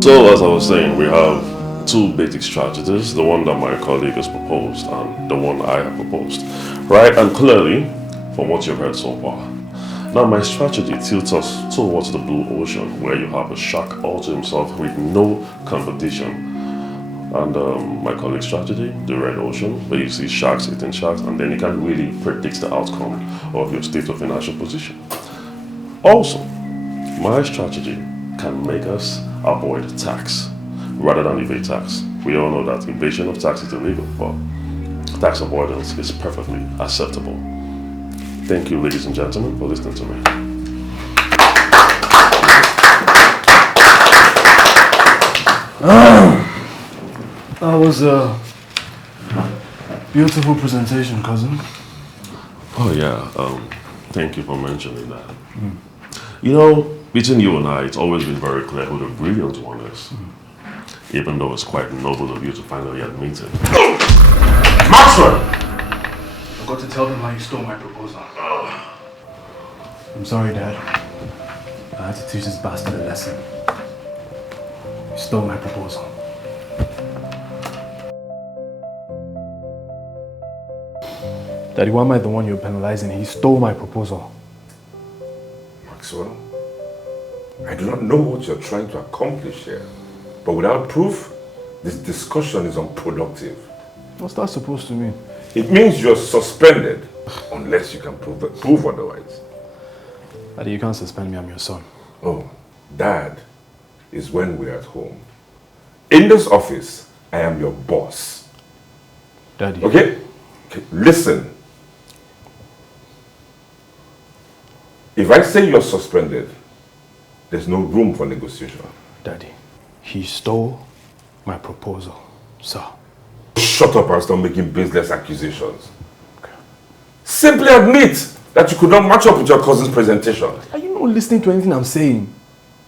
So as I was saying, we have two basic strategies, the one that my colleague has proposed and the one I have proposed. Right? And clearly, from what you've heard so far, now my strategy tilts us towards the blue ocean, where you have a shark all to himself with no competition. And my colleague's strategy, the red ocean, where you see sharks eating sharks, and then you can't really predict the outcome of your state of financial position. Also, my strategy can make us avoid tax rather than evade tax. We all know that evasion of tax is illegal, but tax avoidance is perfectly acceptable. Thank you, ladies and gentlemen, for listening to me. That was a beautiful presentation, cousin. Oh yeah, thank you for mentioning that. You know, between you and I, it's always been very clear who the brilliant one is. Even though it's quite noble of you to finally admit it. Maxwell! I've got to tell them how you stole my proposal. I'm sorry, Dad. I had to teach this bastard a lesson. You stole my proposal. Daddy, why am I the one you're penalizing? He stole my proposal. Maxwell, I do not know what you're trying to accomplish here, but without proof, this discussion is unproductive. What's that supposed to mean? It means you're suspended, unless you can prove otherwise. Daddy, you can't suspend me, I'm your son. Oh, Dad is when we're at home. In this office, I am your boss. Daddy. Okay, listen. If I say you're suspended, there's no room for negotiation. Daddy, he stole my proposal, sir. Shut up and stop making baseless accusations. Okay. Simply admit that you could not match up with your cousin's presentation. Are you not listening to anything I'm saying?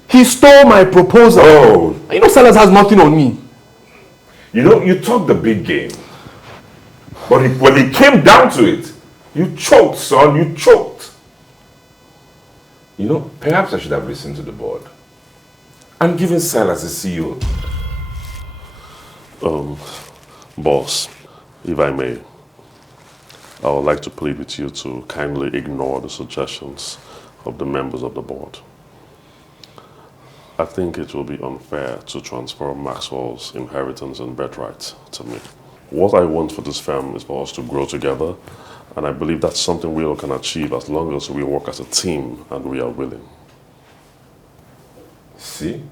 He stole my proposal. Oh. You know Silas has nothing on me. You know, you talk the big game. But when it came down to it, you choked, son, you choked. You know, perhaps I should have listened to the board and given Silas a CEO. Boss, if I may, I would like to plead with you to kindly ignore the suggestions of the members of the board. I think it will be unfair to transfer Maxwell's inheritance and birthright to me. What I want for this firm is for us to grow together, and I believe that's something we all can achieve as long as we work as a team and we are willing. See?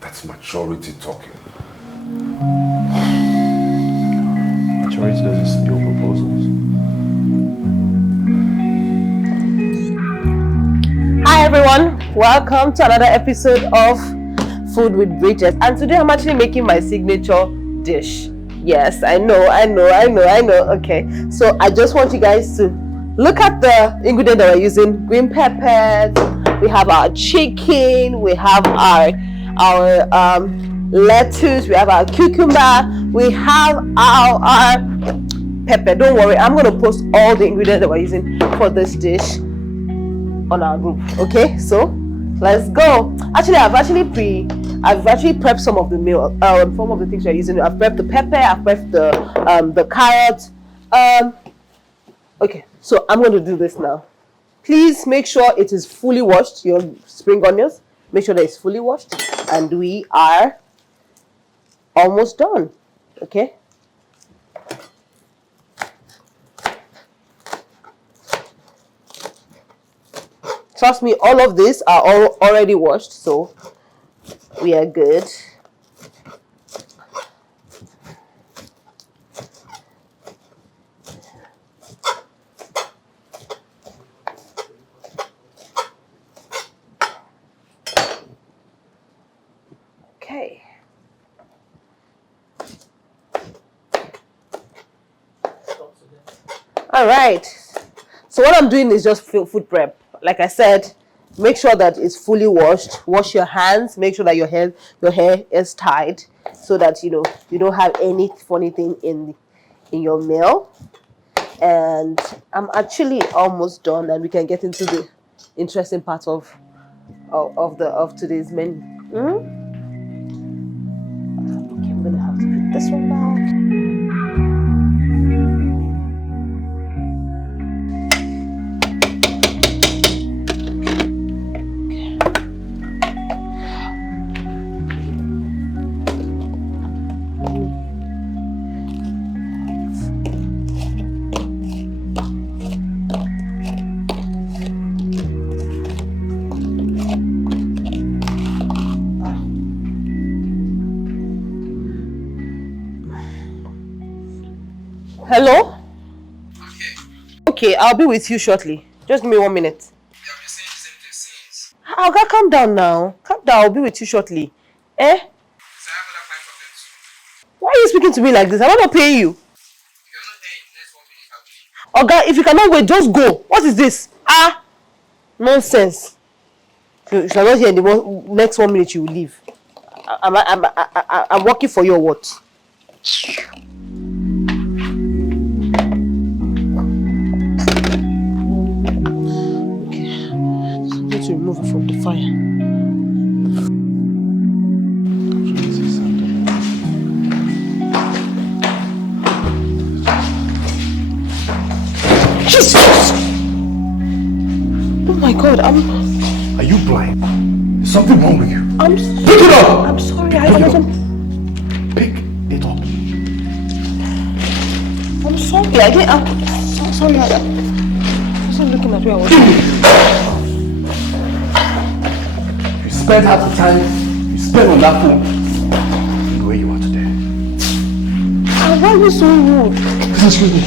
That's maturity talking. Maturity doesn't steal proposals. Hi everyone, welcome to another episode of Food with Bridget. And today I'm actually making my signature dish. Yes, I know. Okay, so I just want you guys to look at the ingredients that we're using. Green peppers, we have our chicken, we have our lettuce, we have our cucumber, we have our pepper. Don't worry, I'm going to post all the ingredients that we're using for this dish on our group. Okay, so let's go. Actually, I've actually prepped some of the meal, some of the things we're using. I've prepped the pepper, I've prepped the carrot. Okay, so I'm going to do this now. Please make sure it is fully washed. Your spring onions, make sure that it's fully washed, and we are almost done. Okay. Trust me, all of these are all already washed, so we are good. Okay. All right. So what I'm doing is just food prep. Like I said, make sure that it's fully washed. Wash your hands. Make sure that your hair is tied, so that you don't have any funny thing in your meal. And I'm actually almost done, and we can get into the interesting part of today's menu. I'm gonna have to put this one back. Hello? Okay, I'll be with you shortly. Just give me 1 minute. Yeah, you're saying the same thing since. I'll calm down now. Calm down, I'll be with you shortly. Eh? So I have another client from them too. Why are you speaking to me like this? Am I not paying you? If you're not there in the next 1 minute, I'll leave. Oga, if you cannot wait, just go. What is this? Ah! Nonsense. If you're not here in the next 1 minute, you will leave. I'm working for you or what? To remove it from the fire. Jesus! Oh my God, Are you blind? There's something wrong with you. Pick it up! I'm sorry, I wasn't... Pick it up. I'm sorry, I'm so sorry. I wasn't looking at where I was. Spend half the time you spend on that phone. Look where you are today. Why are you so rude? This is me.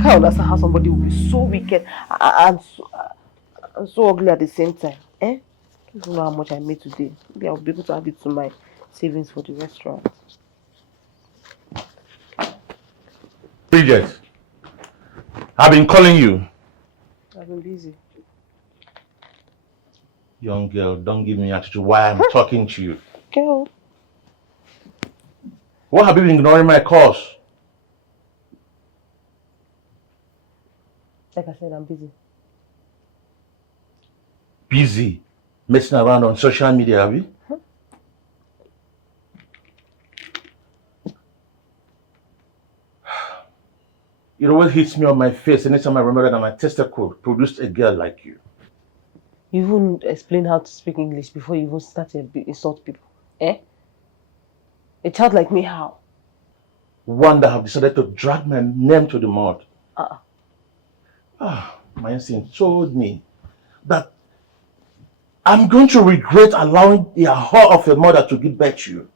I can't understand how somebody will be so wicked and so ugly at the same time. Eh? I don't know how much I made today. Maybe I'll be able to add it to my savings for the restaurant. Bridget, I've been calling you. I've been busy. Young girl, don't give me attitude why I'm talking to you. Girl. Why have you been ignoring my calls? Like I said, I'm busy. Busy messing around on social media, have you? It always hits me on my face anytime I remember that my tester code produced a girl like you. You even explain how to speak English before you even start to insult people. Eh? A child like me, how? One that have decided to drag my name to the mud. My instinct told me that I'm going to regret allowing the whore of a mother to give birth to you.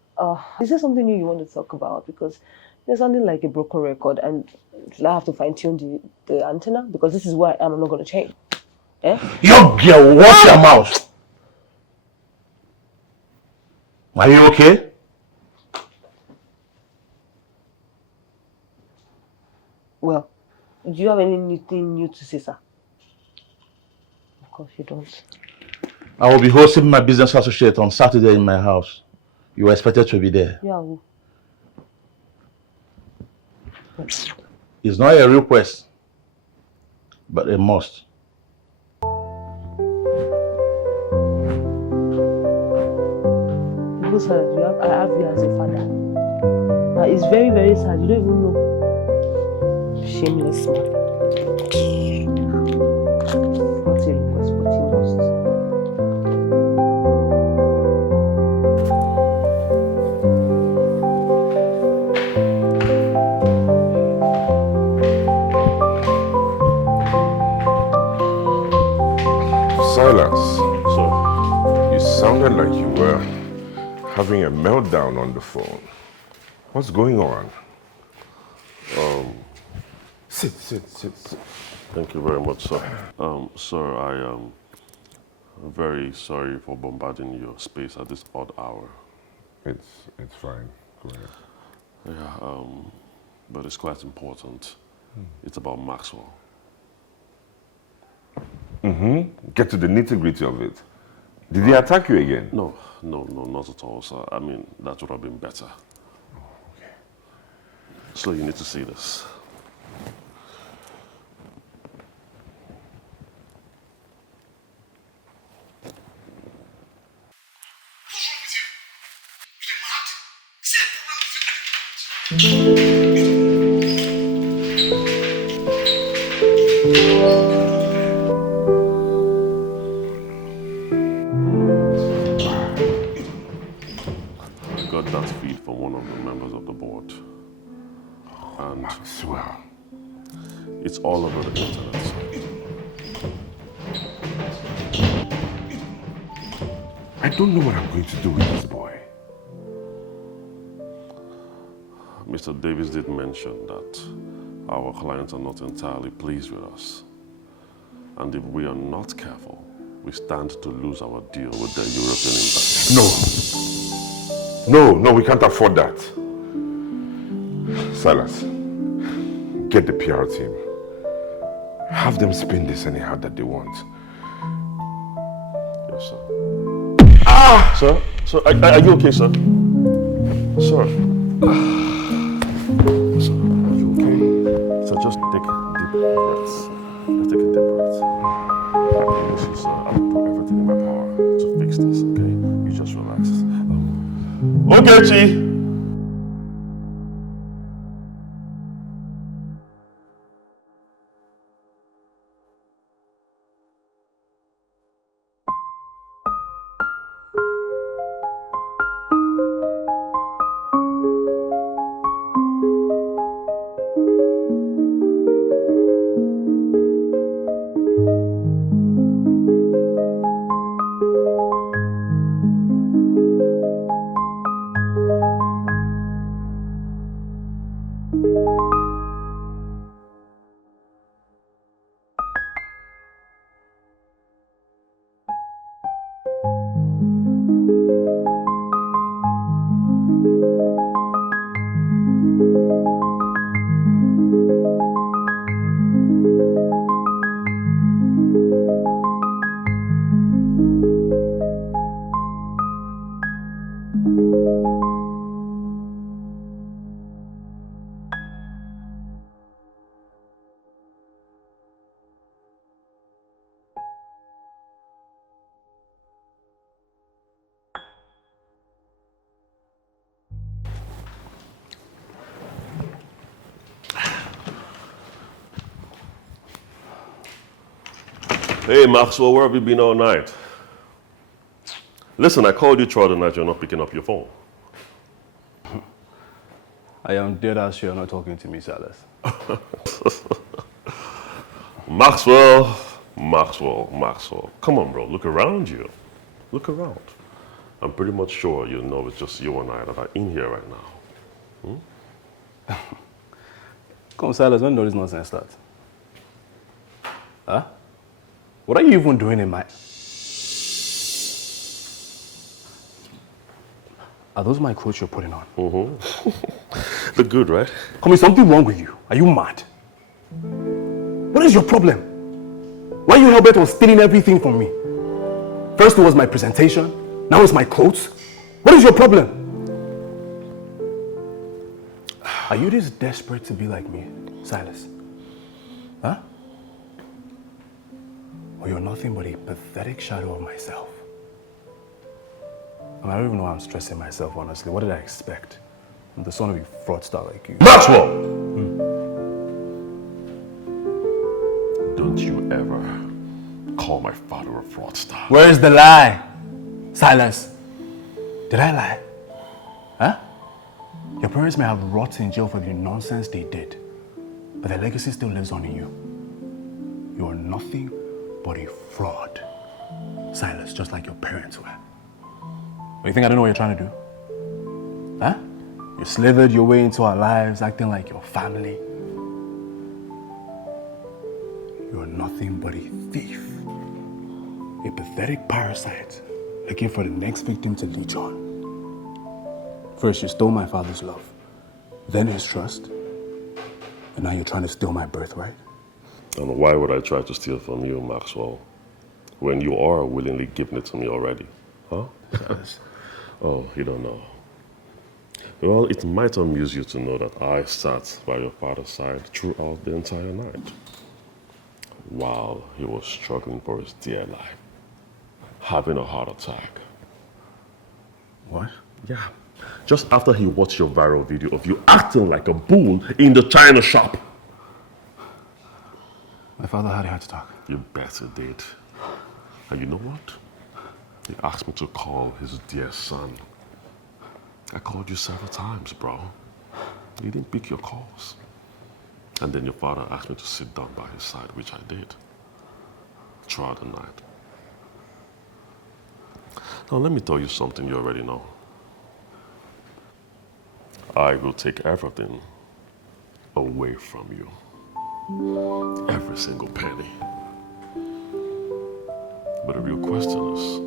Is there something new you want to talk about? Because there's something like a broken record and I have to fine-tune the antenna because this is where I am. I'm not going to change. Eh? Your girl, watch your mouth. Are you okay? Well, do you have anything new to say, sir? Of course you don't. I will be hosting my business associate on Saturday in my house. You are expected to be there. Yeah. It's not a request, but a must. People say that I have you as a father. It's very, very sad. You don't even know. Shameless man. Not a request, but you must. Silence. So, You sounded like you were having a meltdown on the phone. What's going on? Sit. thank you very much, sir. Sir, I am very sorry for bombarding your space at this odd hour. It's fine. Go ahead. Yeah, but it's quite important. It's about Maxwell. Get to the nitty-gritty of it. Did he attack you again? No, not at all, sir. I mean, that would have been better. Okay. So you need to see this. What's wrong with you? You're mad? Is there a problem with you? I got that feed from one of the members of the board. And Maxwell. it's all over the internet, sir. I don't know what I'm going to do with this boy. Mr. Davis did mention that our clients are not entirely pleased with us. And if we are not careful, we stand to lose our deal with the European investors. No, we can't afford that. Silas, get the PR team. Have them spin this anyhow that they want. Yes, sir. Sir? Sir, are you okay, sir? Sir? Sir, are you okay? So just take deep breaths. Just take a deep breath. Listen, sir, I'll do everything in my power to fix this, okay? You just relax. Okay, Chi. Hey, Maxwell, where have you been all night? Listen, I called you throughout the night, you're not picking up your phone. I am dead ass sure you're not talking to me, Silas. Maxwell. Come on, bro, look around you. Look around. I'm pretty much sure you know it's just you and I that are in here right now. Come on, Silas, when does this nonsense start? Huh? What are you even doing in my... Are those my clothes you're putting on? Look good, right? Come, is something wrong with you? Are you mad? What is your problem? Why are you hell-bent on stealing everything from me? First it was my presentation, now it's my clothes. What is your problem? Are you this desperate to be like me, Silas? Huh? Or you're nothing but a pathetic shadow of myself? I don't even know why I'm stressing myself, honestly. What did I expect? I'm the son of a fraudster like you. Maxwell! Don't you ever call my father a fraudster. Where is the lie? Silas, did I lie? Huh? Your parents may have rotted in jail for the nonsense they did, but their legacy still lives on in you. You are nothing but a fraud, Silas, just like your parents were. You think I don't know what you're trying to do? Huh? You slithered your way into our lives, acting like your family. You are nothing but a thief, a pathetic parasite, looking for the next victim to leech on. First, you stole my father's love, then his trust, and now you're trying to steal my birthright. And why would I try to steal from you, Maxwell? when you are willingly giving it to me already? Huh? Oh, you don't know. Well, it might amuse you to know that I sat by your father's side throughout the entire night, while he was struggling for his dear life, having a heart attack. What? Yeah. Just after he watched your viral video of you acting like a bull in the china shop. My father had a heart attack. You better did. And you know what? He asked me to call his dear son. I called you several times, bro. You didn't pick your calls. And then your father asked me to sit down by his side, which I did. Throughout the night. Now let me tell you something you already know. I will take everything away from you. Every single penny. But the real question is,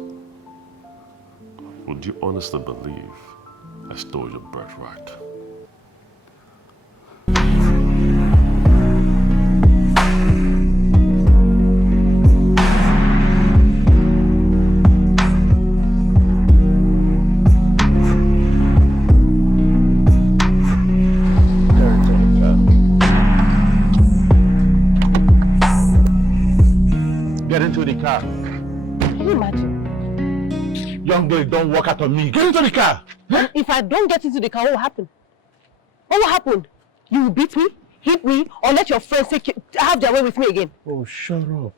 would you honestly believe I stole your birthright? Get into the car. Can you imagine? Young girl, don't walk out on me. Get into the car. And if I don't get into the car, what will happen? What will happen? You will beat me, hit me, or let your friends have their way with me again? Oh, shut up.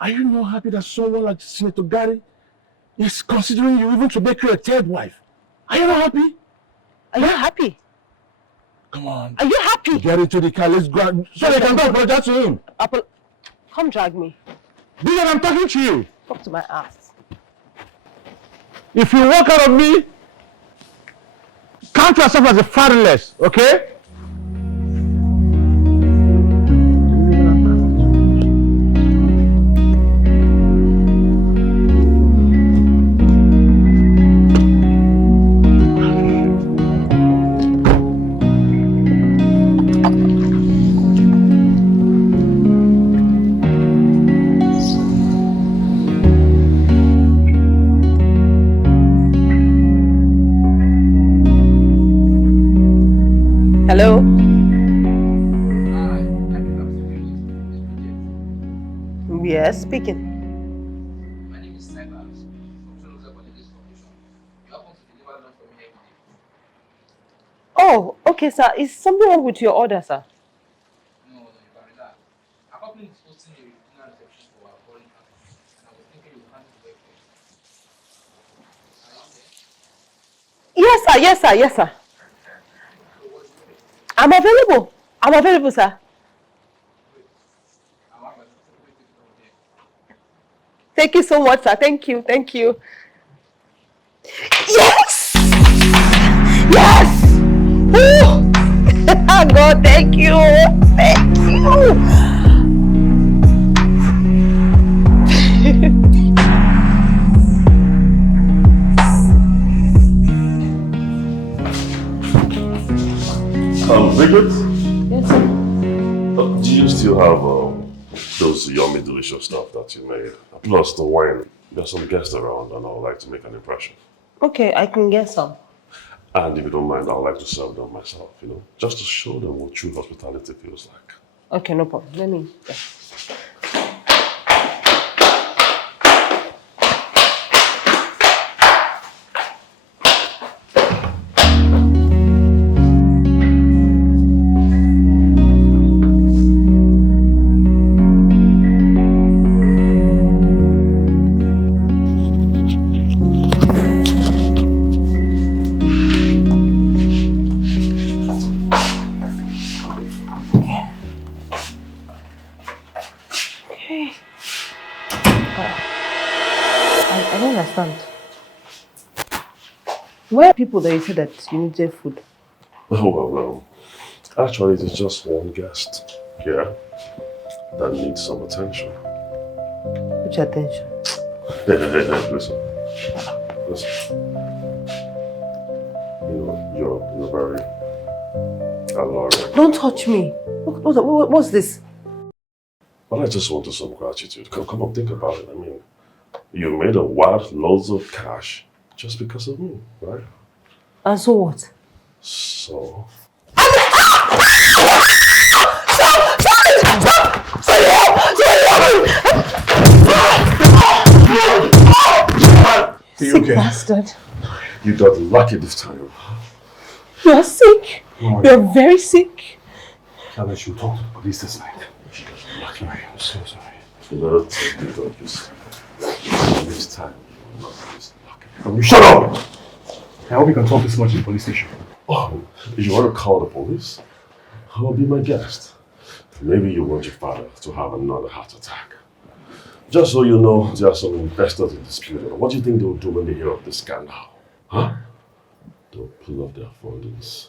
Are you not happy that someone like Senator Gary is considering you even to make you a third wife? Are you not happy? Are you happy? Come on. Are you happy? Get into the car. Let's go. So they can go apologize to him. Come drag me. Because I'm talking to you. Talk to my ass. If you walk out of me, count yourself as a fatherless, okay? Hello? Yes, speaking. My name is Silas from Sophia Foundation. You happen to deliver them for me every day. Oh, okay, sir. Is something wrong with your order, sir? No, you can relax. Our company is hosting a dinner reception for our foreign customers, and I was thinking you would handle the work for you. Are you there? Yes, sir. Yes, sir. Yes, sir. So what's the rate? I'm available. I'm available, sir. I want my certificate from there. Thank you so much, sir. Thank you. Thank you. Yes! Yes! Woo! God, thank you. Thank you. Bridget? Yes, sir. Do you still have those yummy, delicious stuff that you made? Plus the wine. There's some guests around and I would like to make an impression. Okay, I can get some. And if you don't mind, I would like to serve them myself, just to show them what true hospitality feels like. Okay, no problem. Let me. Yeah. I don't understand. Where are people that you said that you needed food? Oh, well, actually, it is just one guest here that needs some attention. Which attention? Listen. You're very alluring. Don't touch me. What's this? But I just wanted some gratitude. Come on, think about it. I mean, you made a wild loads of cash just because of me, right? And so what? So... Sick bastard. You got lucky this time. You are sick. No. You're very sick. Tell her she'll talk to the police this night. She got lucky. I'm so sorry. Look, you got this time. You're not this lucky. Shut up! I hope you can talk this much in the police station. Oh, you want to call the police? I'll be my guest. Maybe you want your father to have another heart attack. Just so you know, there are some investors in dispute. What do you think they'll do when they hear of this scandal? Huh? They'll pull off their fundings.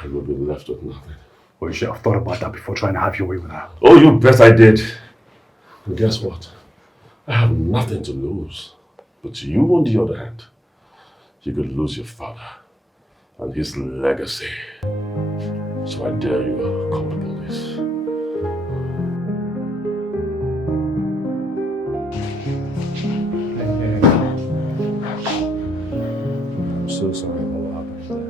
And we'll be left with nothing. Well, you should have thought about that before trying to have your way with her. Oh, you bet I did. And guess what? I have nothing to lose. But you, on the other hand, you could lose your father and his legacy. So I dare you, call the police. I'm so sorry about what happened there.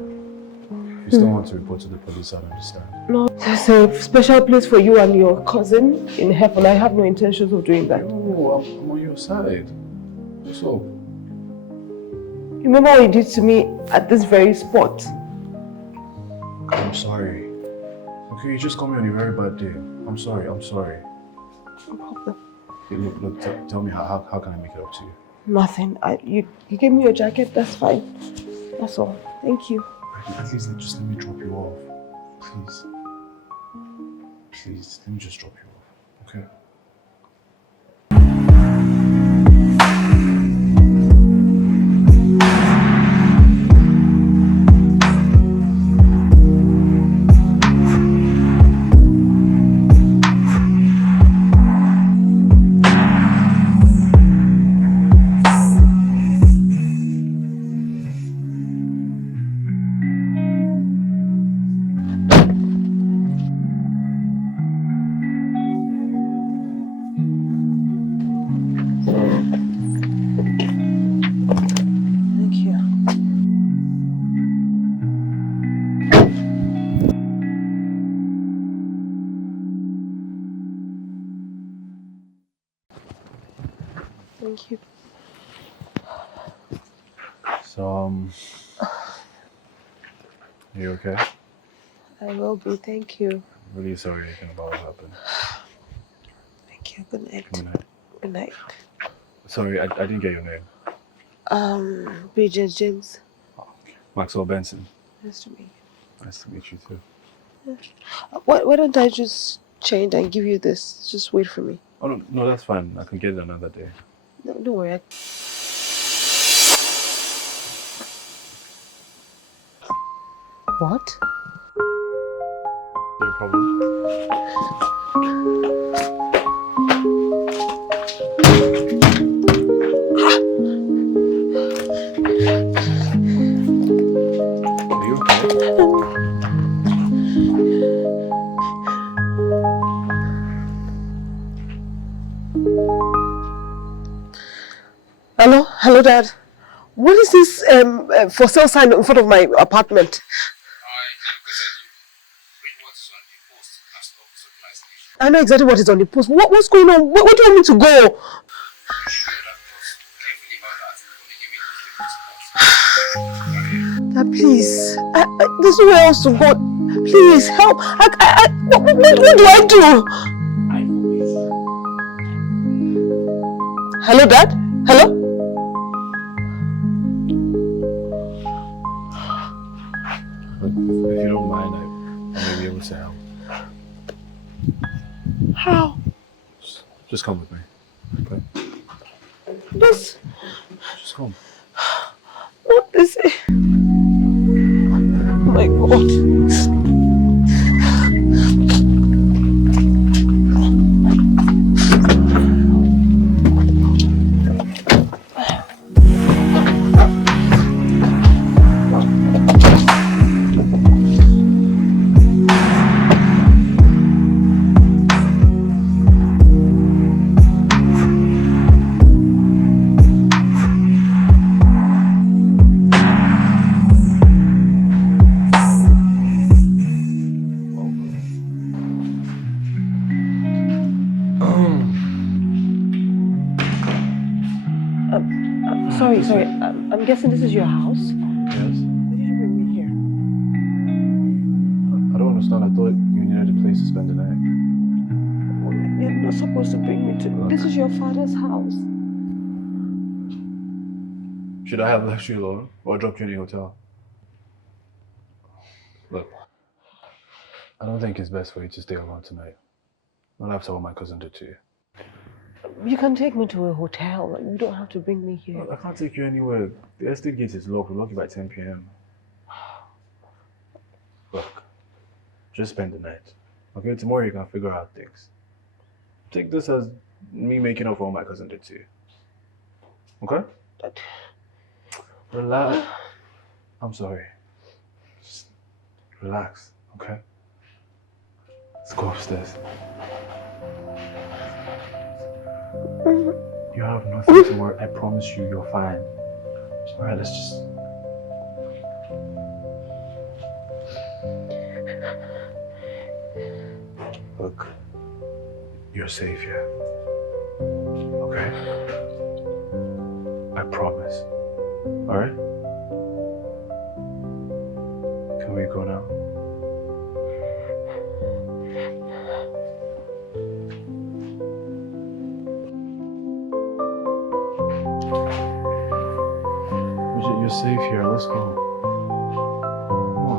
If you still want to report to the police, I understand. No, there's a special place for you and your cousin in heaven. I have no intentions of doing that. No, I'm on your side. So? You remember what you did to me at this very spot? I'm sorry. Okay, you just called me on a very bad day. I'm sorry. No problem. Hey, look, tell me how can I make it up to you? Nothing. You gave me your jacket, that's fine. That's all. Thank you. At least just let me drop you off. Please. Please, let me just drop you off, okay? Thank you. So, you okay? I will be. Thank you. I'm really sorry again about what happened. Thank you. Good night. Good night. Good night. Sorry, I didn't get your name. Bridget James. Maxwell Benson. Nice to meet you. Nice to meet you too. Why don't I just change and give you this? Just wait for me. Oh, no, that's fine. I can get it another day. No, don't worry. What? No problem. Are you okay? Hello, Dad. What is this for sale sign in front of my apartment? I know exactly what is on the post. What's going on? Where do you want me to go? Dad, please. There's nowhere else to go. Please, help. What do I do? Hello, Dad? Hello? If you don't mind, I may be able to help. How? Just come with me, okay? Just come. What is it? Oh my God. Sorry. I'm guessing this is your house? Yes. Why did you bring me here? I don't understand. I thought you needed a place to spend the night. You're not supposed to bring me to... This is your father's house. Should I have left you alone or dropped you in the hotel? Look, I don't think it's best for you to stay alone tonight. Not after what my cousin did to you. You can take me to a hotel. You don't have to bring me here. Look, I can't take you anywhere. The estate gate is locked. We're locked by 10 p.m. Look, just spend the night. Okay, tomorrow you can figure out things. Take this as me making up for what my cousin did to you. Okay? Relax. I'm sorry. Just relax, okay? Let's go upstairs. You have nothing to worry. I promise you, you're fine. Alright, let's just... Look, you're safe here. Okay? I promise. Alright? Can we go now? You're safe here. Let's go. Come on.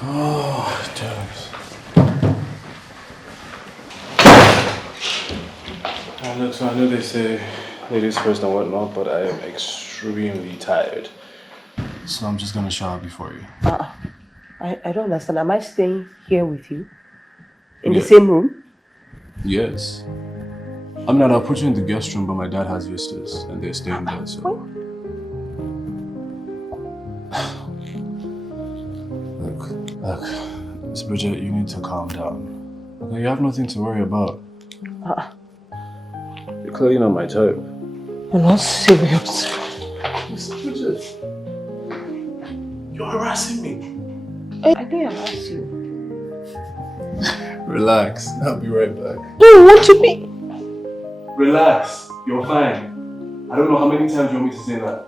Oh, damn. Look, so I know they say ladies first and whatnot, but I am extremely tired. So I'm just gonna shower before you. I don't understand. Am I staying here with you? In the same room? Yes. I mean, I'll put you in the guest room, but my dad has visitors and they're staying there, so... Look, Miss Bridget, you need to calm down. Okay, you have nothing to worry about. You're clearly not my type. You're not serious. Miss Bridget, you're harassing me. I didn't harass you. Relax, I'll be right back. Don't want to be. Relax, you're fine. I don't know how many times you want me to say that.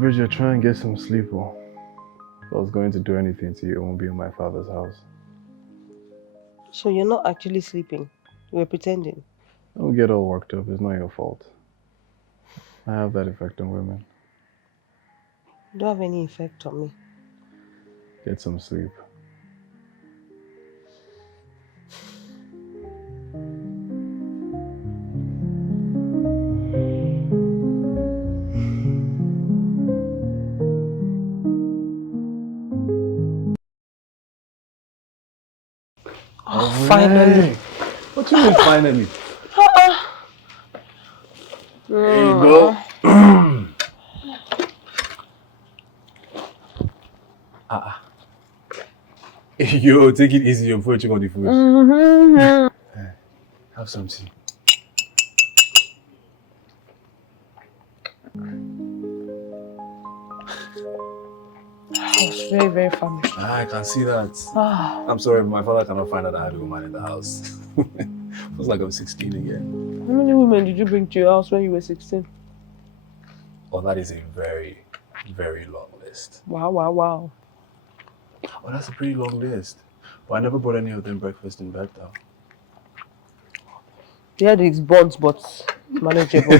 Bridget, try and get some sleep. Or if I was going to do anything to you, it won't be in my father's house. So you're not actually sleeping? You were pretending? Don't get all worked up. It's not your fault. I have that effect on women. You don't have any effect on me. Get some sleep. Oh, finally. What do you mean finally? There you go. Yo, take it easy. You're poaching on the food. Have some tea. I was very, very famished. I can see that. I'm sorry, but my father cannot find out I had a woman in the house. It was like I'm 16 again. How many women did you bring to your house when you were 16? Oh, that is a very, very long list. Wow, wow, wow. Oh, that's a pretty long list. But I never brought any of them breakfast in bed though. Yeah, these bonds, but it's manageable.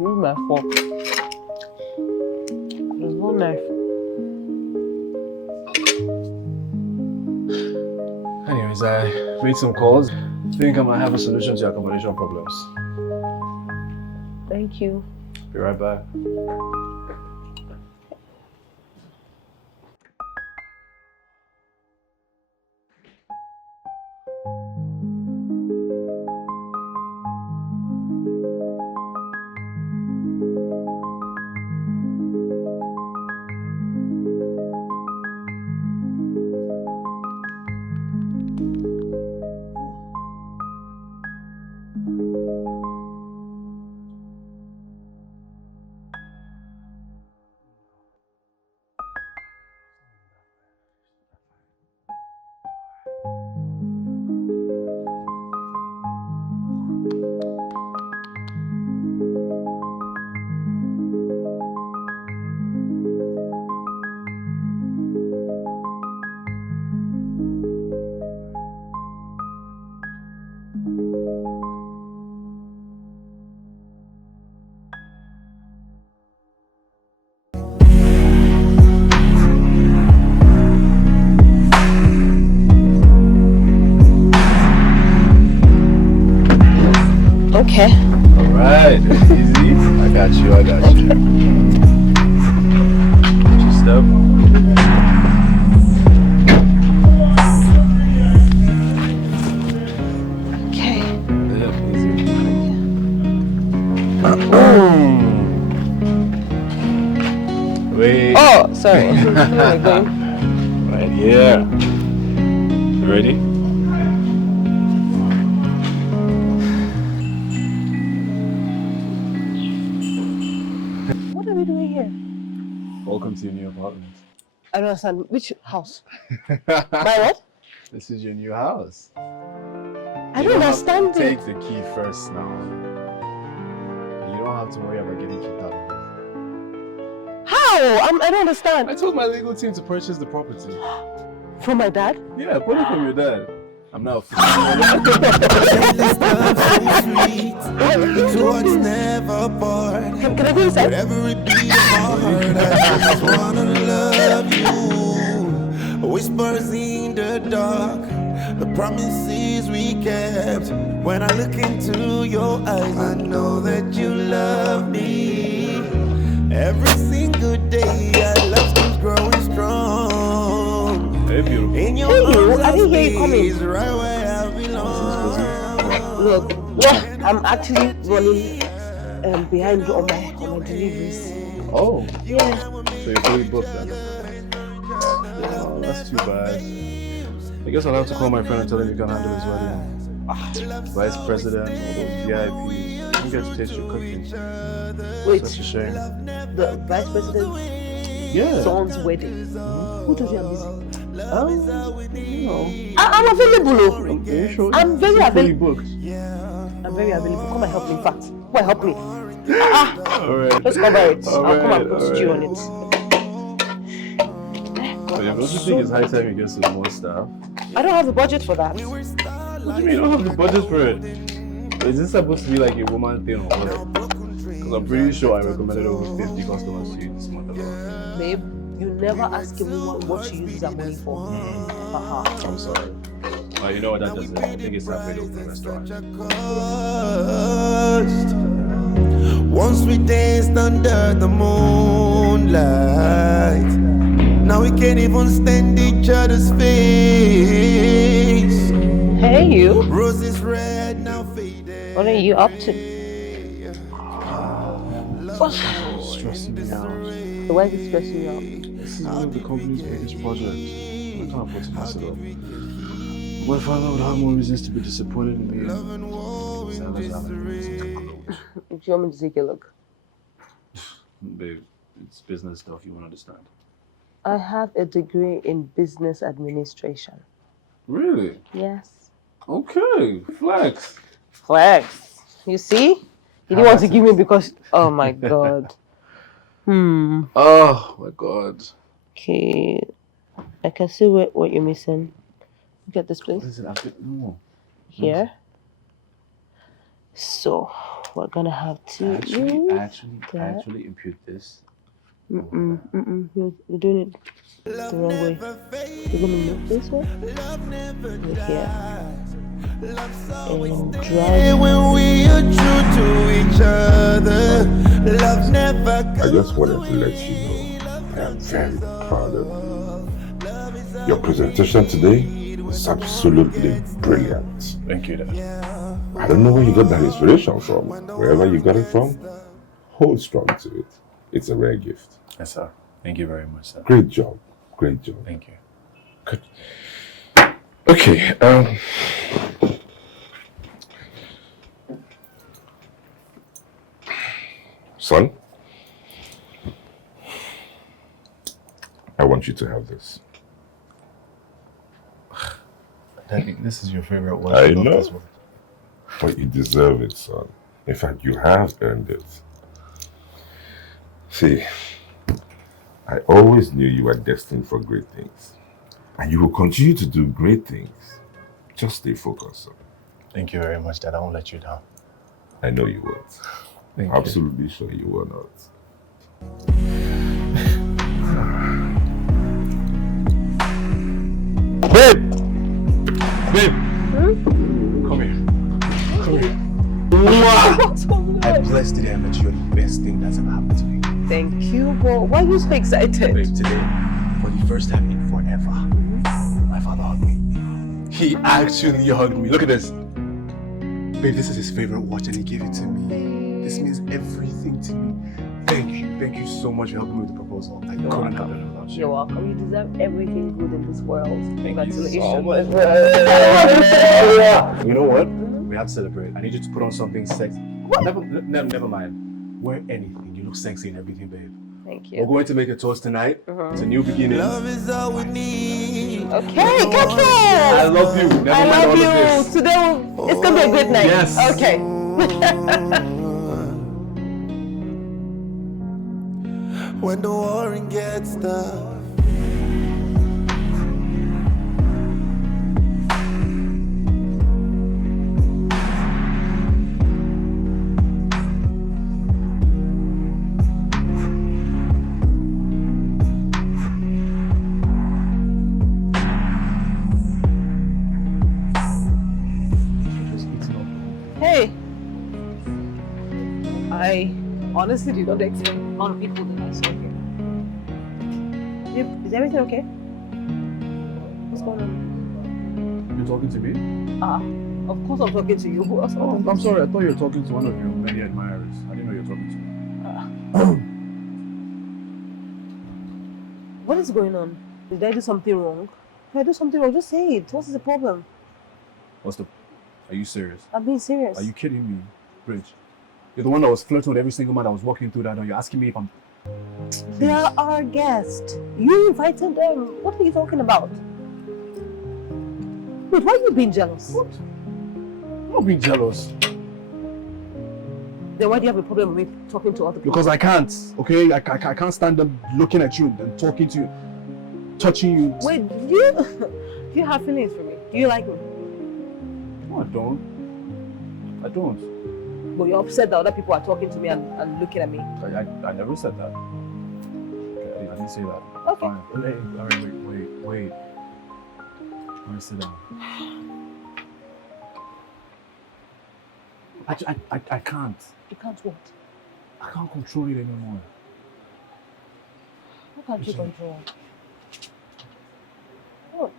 use my fork. There's no knife. Anyways, I made some calls. I think I might have a solution to your accommodation problems. Thank you. Be right back. Okay. Alright, it's easy. I got you. Just step. Okay. Yeah, easy. Wait. Oh, sorry. Where are we going? Right here. You ready? What are we doing here? Welcome to your new apartment. I don't understand. Which house? My what? This is your new house. I don't understand it. Take the key first now. You don't have to worry about getting kicked out of it. How? I don't understand. I told my legal team to purchase the property. From my dad? Yeah, put it from your dad. I'm not So sweet, towards never bored. Can I go inside? Every beat of my heart, I just wanna love you. Whispers in the dark, the promises we kept. When I look into your eyes, I know that you love me. Every single day, our love keeps growing strong. Hey, beautiful. In your Hey, I didn't hear you coming. right where I belong. Look, I'm actually running behind on my deliveries. Oh, Yeah. so you're fully booked then? Oh, that's too bad. I guess I'll have to call my friend and tell him you can handle his wedding. Vice President, all those VIPs. You don't get to taste your cooking. Wait, Such a shame. the vice president's Yeah. son's wedding. Who told you I'm busy? You know. I'm available. Oh. I'm very sure. I'm very you're fully available. booked. I'm very available. Come and help me. In fact, come and help me. Alright. Let's cover it. I'll come and Alright, post you on it. Oh, yeah, don't you think it's high time you get some more staff? I don't have the budget for that. What do you mean you don't have the budget for it? Is this supposed to be like a woman thing or what? Because I'm pretty sure I recommended over 50 customers to you this month alone. Babe, you never ask a woman what she uses her money for. I'm sorry. You know what that does? I think it's halfway to open a restaurant. Once we danced under the moonlight. Now we can't even stand each other's face. Hey, you. Roses red, now faded. What are you up to? Stressing me out. So why is it stressing you out? This is one of the company's biggest projects. I can't afford to mess it up. My father would have more reasons to be disappointed in me. Do you want me to take a look? Babe, it's business stuff, you won't understand. I have a degree in business administration. Really? Yes. Okay, flex. Flex. You see? You didn't want to give me because... Oh my god. Oh my god. Okay. I can see what you're missing. Look at this place. Listen, no. Here. So we're gonna have to Actually impute this. You're doing it the wrong way. You're gonna move this way. Look here. And drive. When we are true to each other, love never I just wanted to let you know I am very proud of you. Your presentation today is absolutely brilliant. Thank you, Dad. I don't know where you got that inspiration from. Wherever you got it from, hold strong to it. It's a rare gift. Yes, sir. Thank you very much, sir. Great job. Great job. Thank you. Good. Okay. Son, I want you to have this. Daddy, this is your favorite one. I know. But you deserve it, son. In fact, you have earned it. See, I always knew you were destined for great things. And you will continue to do great things. Just stay focused, son. Thank you very much, Dad. I won't let you down. I know you won't. Thank Absolutely sure you will not. Babe! Babe! Come here. Come here. I blessed today and met you. You're the best thing that's ever happened to me. Thank you, but why are you so excited? Babe, today, for the first time in forever, my father hugged me. He actually hugged me. Look at this. Babe, this is his favorite watch and he gave it to me. This means everything to me. Thank you. Thank you so much for helping me with the proposal. I couldn't have done it without you. You're welcome. You deserve everything good in this world. Congratulations. You know what? We have to celebrate. I need you to put on something sexy. Never mind. Wear anything. You look sexy and everything, babe. Thank We're you. going to make a toast tonight. It's a new beginning. love is all we need. Okay, catch I love you. Never I mind love all you. of this. Today, it's gonna be a great night. Yes. Okay. When the warring gets tough, Hey. I honestly did not expect the amount of people that I saw here. Is everything okay? What's going on? You're talking to me? Of course I'm talking to you. Who else? Oh, I'm sorry. I thought you were talking to one of your many admirers. I didn't know you were talking to me. What is going on? Did I do something wrong? If I do something wrong, just say it. What's the problem? Are you serious? I'm being serious. Are you kidding me, Bridge? You're the one that was flirting with every single man that was walking through that door. You're asking me if I'm... They are our guests. You invited them. What are you talking about? Wait, why are you being jealous? What? I'm not being jealous. Then why do you have a problem with me talking to other people? Because I can't, okay? I can't stand them looking at you and talking to you, touching you. Wait, do you have feelings for me? Do you like me? No, I don't. But you're upset that other people are talking to me and looking at me. I never said that. Okay, I didn't say that. Okay. Fine. Hey, all right, wait. All right, sit down. I can't. You can't what? I can't control it anymore. How can't you control? What?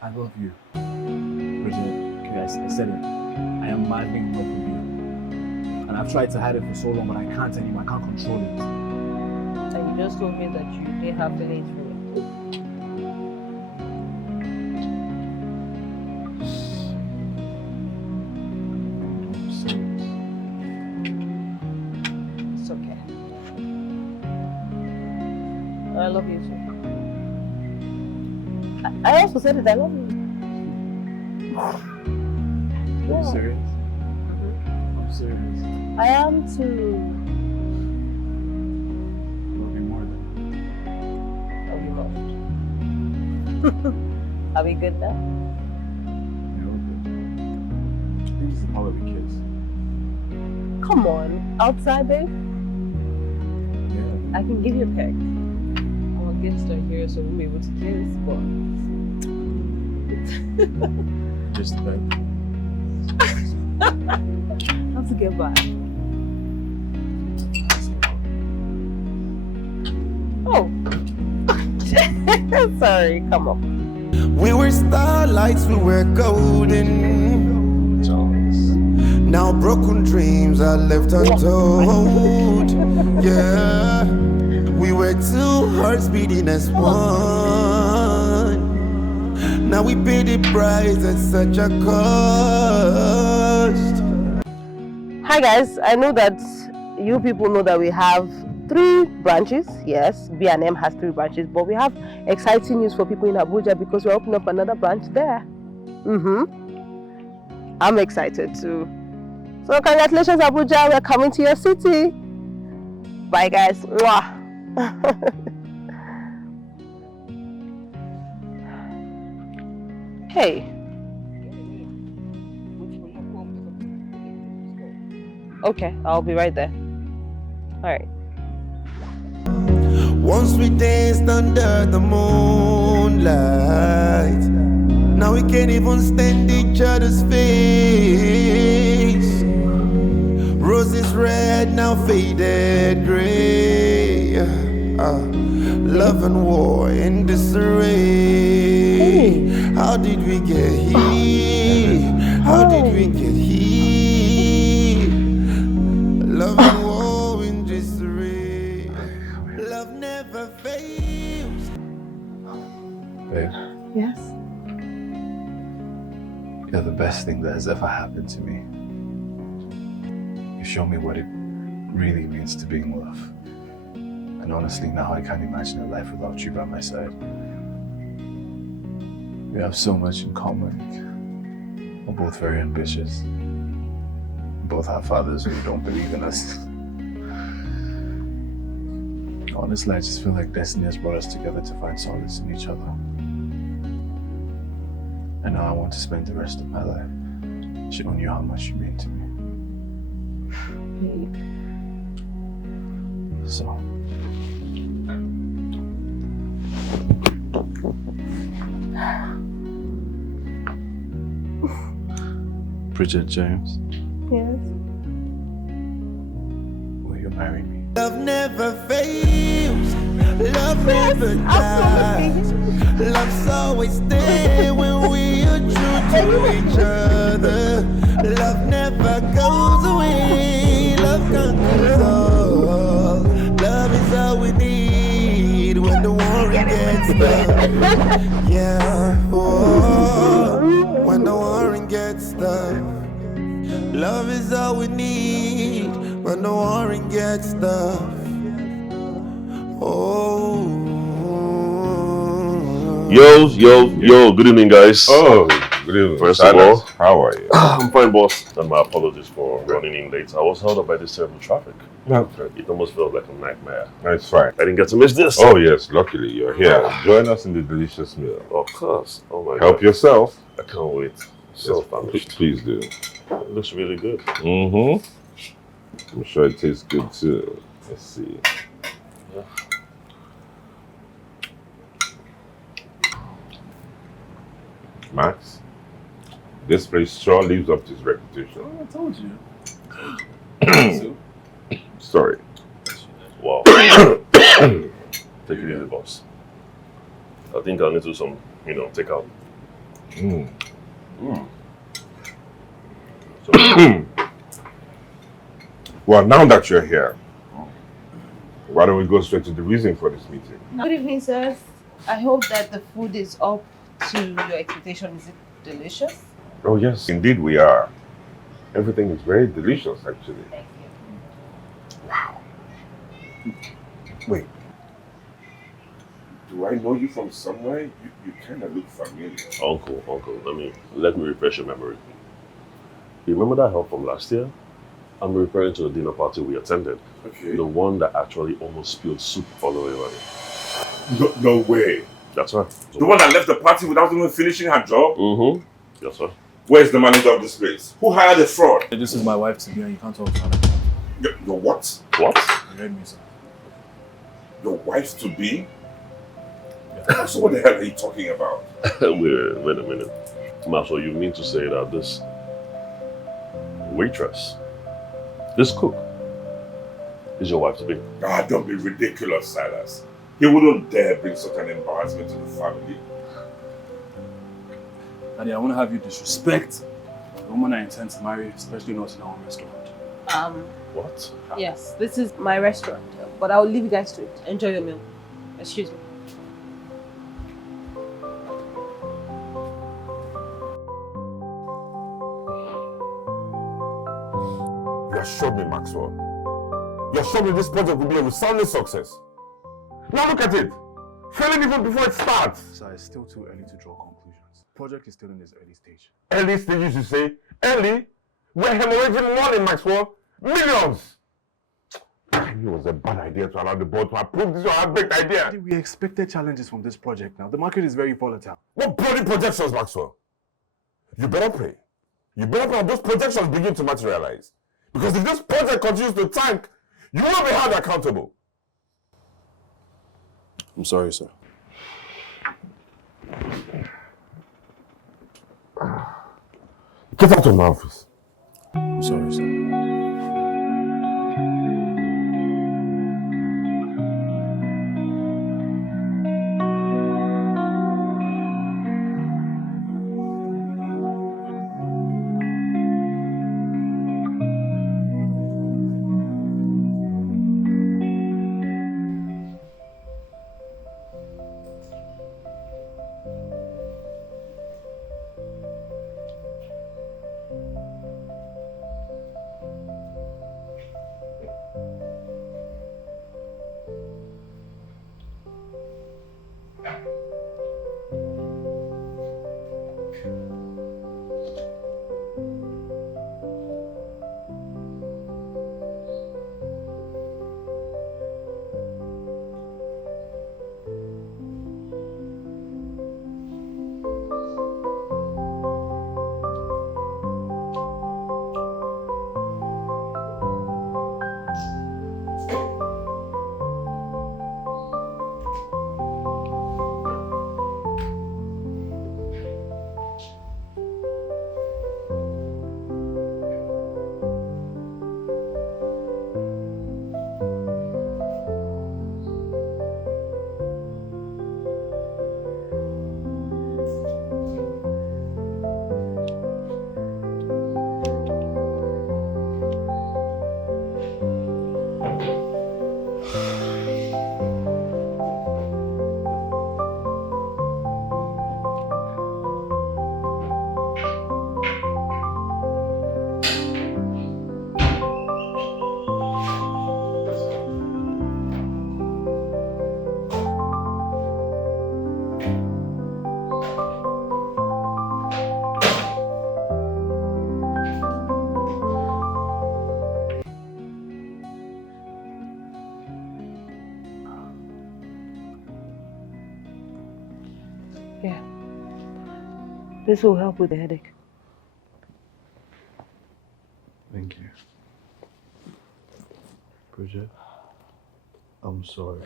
I love you. Bridget, okay, I said it. I am madly in love with you. And I've tried to hide it for so long, but I can't anymore. I can't control it. And you just told me that you didn't have feelings for me. I'm serious. It's okay. I love you too. I also said it, I love you. Are you serious? I'm serious. I am too. Love you more than. Love you most. Are we good now? Yeah, we're good. I think this is the part where we kiss. Come on, outside, babe. Yeah. I can give you a peck. Our guests are here, so we'll be able to kiss, but Just like. how to get by? Oh, sorry. Come on. We were starlights, we were golden. Now broken dreams are left untold. Yeah, we were two hearts beating as one. Now we pay the price at such a cost. Hi guys, I know that you people know that we have 3 branches. Yes, B&M has 3 branches, but we have exciting news for people in Abuja because we're opening up another branch there. I'm excited too. So congratulations Abuja, we're coming to your city. Bye guys. Mwah. Hey. Okay, I'll be right there. Alright. Once we danced under the moonlight. Now we can't even stand each other's face. Roses red, now faded gray. Love and war in disarray. How did we get here? How did we get here? Love and war in disarray. Love never fails. Babe, Yes. you're the best thing that has ever happened to me. You show me what it really means to be in love. And honestly, now I can't imagine a life without you by my side. We have so much in common. We're both very ambitious. We both have fathers who don't believe in us. Honestly, I just feel like destiny has brought us together to find solace in each other. And now I want to spend the rest of my life showing you how much you mean to me. So, Bridget James, Yes. will you marry me? Love never fails. Love never dies. Love's always there when we are true to each other. Love never goes away. Love conquers all. Love is all we need when the war gets tough. Yeah, oh, when the war gets tough. Love is all we need when the war gets tough. Oh. Yo, good evening, guys. Oh, good evening. First of Silas, all, how are you? I'm fine, boss. And my apologies for running in late. I was held up by this terrible traffic. No, It almost felt like a nightmare. it's fine. I didn't get to miss this. Oh, yes, luckily you're here. Join us in the delicious meal. Of course. Oh my Help God. yourself. I can't wait. So Yes, famished. please do. It looks really good. Mm-hmm. I'm sure it tastes good too. Let's see. Max, this place sure lives up to its reputation. I told you. Sorry. Wow. Take it easy, boss. I think I'll need to do some, take out. Mm. So, Well, now that you're here, why don't we go straight to the reason for this meeting? Good evening, sirs. I hope that the food is up to your expectation. Is it delicious? Oh yes, indeed we are. Everything is very delicious, actually. Thank you. Wow. Wait. Do I know you from somewhere? You kind of look familiar. Uncle, let me refresh your memory. You remember that help from last year? I'm referring to the dinner party we attended. Okay. The one that actually almost spilled soup all over everybody. No way. That's right. The one that left the party without even finishing her job? Mm-hmm. Yes, sir. Where's the manager of this place? Who hired the fraud? This is my wife to be, and you can't talk to her. Your what? What? You heard me, sir. Your wife to be? Yeah. So what the hell are you talking about? Wait a minute. Marshall, you mean to say that this waitress, this cook, is your wife to be? Ah, don't be ridiculous, Silas. He wouldn't dare bring such an embarrassment to the family. Daddy, I won't have you disrespect the woman I intend to marry, especially not in our own restaurant. What? Yes, this is my restaurant, but I'll leave you guys to it. Enjoy your meal. Excuse me. You assured me, Maxwell. You assured me this project will be a resounding success. Now look at it. Failing even before it starts. Sir, it's still too early to draw conclusions. The project is still in its early stage. Early stages, you say? Early? We're hemorrhaging money, Maxwell. Millions! I knew it was a bad idea to allow the board to approve this half-baked idea. Daddy, we expected challenges from this project now. The market is very volatile. What bloody projections, Maxwell? You better pray. You better pray that those projections begin to materialize. Because if this project continues to tank, you will be held accountable. I'm sorry, sir. Get out of my office. I'm sorry, sir. Yeah. This will help with the headache. Thank you. Bridget, I'm sorry.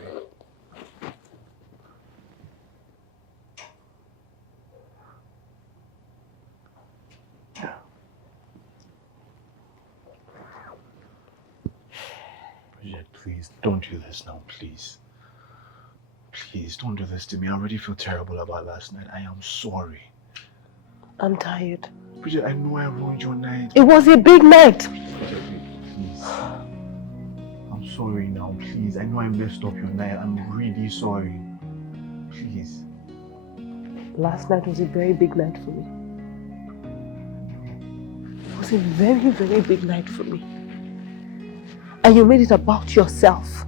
Bridget, please, don't do this now, please. Please, don't do this to me. I already feel terrible about last night. I am sorry. I'm tired. Bridget, I know I ruined your night. It was a big night. Bridget, please. I'm sorry now, please. I know I messed up your night. I'm really sorry. Please. Last night was a very big night for me. It was a very, very big night for me. And you made it about yourself.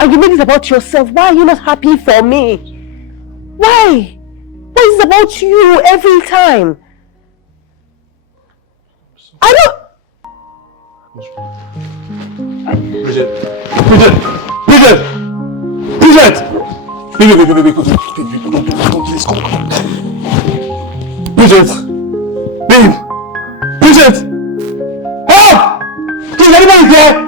And you made it about yourself. Why are you not happy for me? Why? Why is it about you every time? I don't... Bridget! Bridget! Bridget! Bridget! Baby, please come. Bridget! Is anybody there? You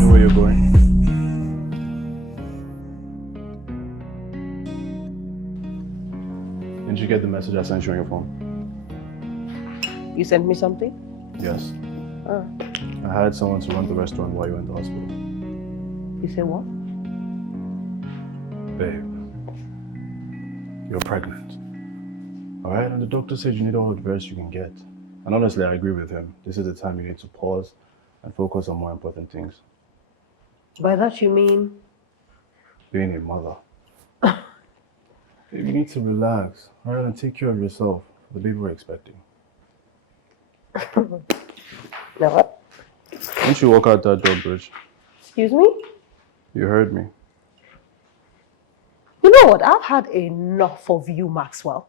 know where you're going? Didn't you get the message I sent you on your phone? You sent me something? Yes. Oh. I hired someone to run the restaurant while you were in the hospital. You say what? Babe, you're pregnant. Alright, and the doctor said you need all the rest you can get. And honestly, I agree with him. This is the time you need to pause and focus on more important things. By that you mean? Being a mother. Babe, you need to relax, alright, and take care of yourself for the baby we're expecting. Now what? Don't you walk out that door, Bridge? Excuse me? You heard me. You know what? I've had enough of you, Maxwell.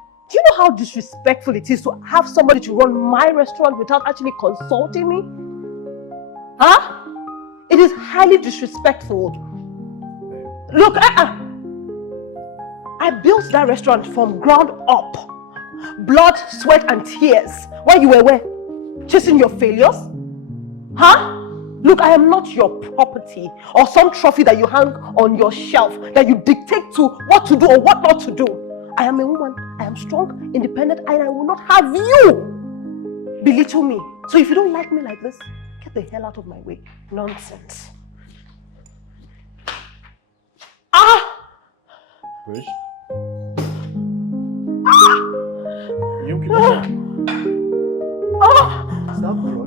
Do you know how disrespectful it is to have somebody to run my restaurant without actually consulting me? Huh? It is highly disrespectful. Look, I built that restaurant from ground up. Blood, sweat, and tears. While you were where? Chasing your failures? Huh? Look, I am not your property or some trophy that you hang on your shelf that you dictate to what to do or what not to do. I am a woman. I am strong, independent, and I will not have you belittle me. So if you don't like me like this, get the hell out of my way. Nonsense. Bridge? You okay? Stop, bro.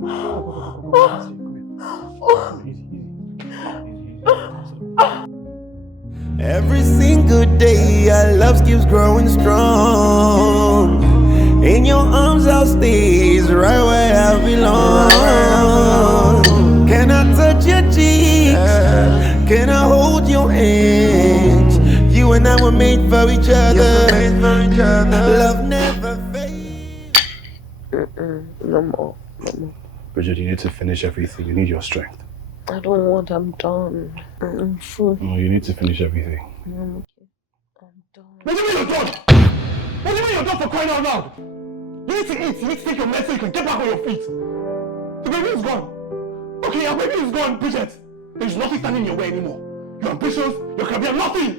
Every single day our love keeps growing strong. In your arms I'll stay right where I belong. Can I touch your cheeks? Can I hold your hands? You and I were made for each other. Love never fades. No more. Bridget, you need to finish everything. You need your strength. I don't want, I'm done. I'm full. No, you need to finish everything. I'm done. What do you mean you're done? What do you mean you're done for crying out loud? You need to eat, you need to take your medicine, you can get back on your feet. The baby is gone. Okay, your baby is gone, Bridget. There's nothing standing in your way anymore. Your ambitions, your career, nothing.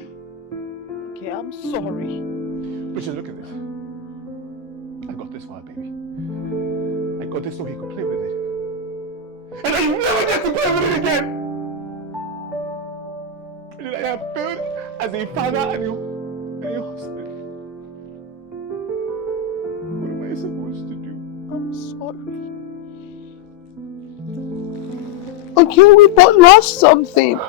Okay, I'm sorry. Bridget, look at this. I got this for our baby. I got this so he could play with it. And I never get to play with it again! Bridget, I have failed as a father and a husband. What am I supposed to do? I'm sorry. Okay, we both lost something.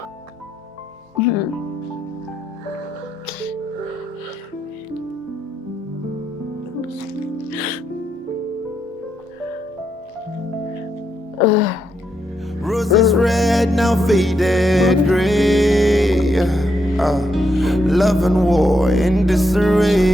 Roses red, now faded gray. Love and war in disarray.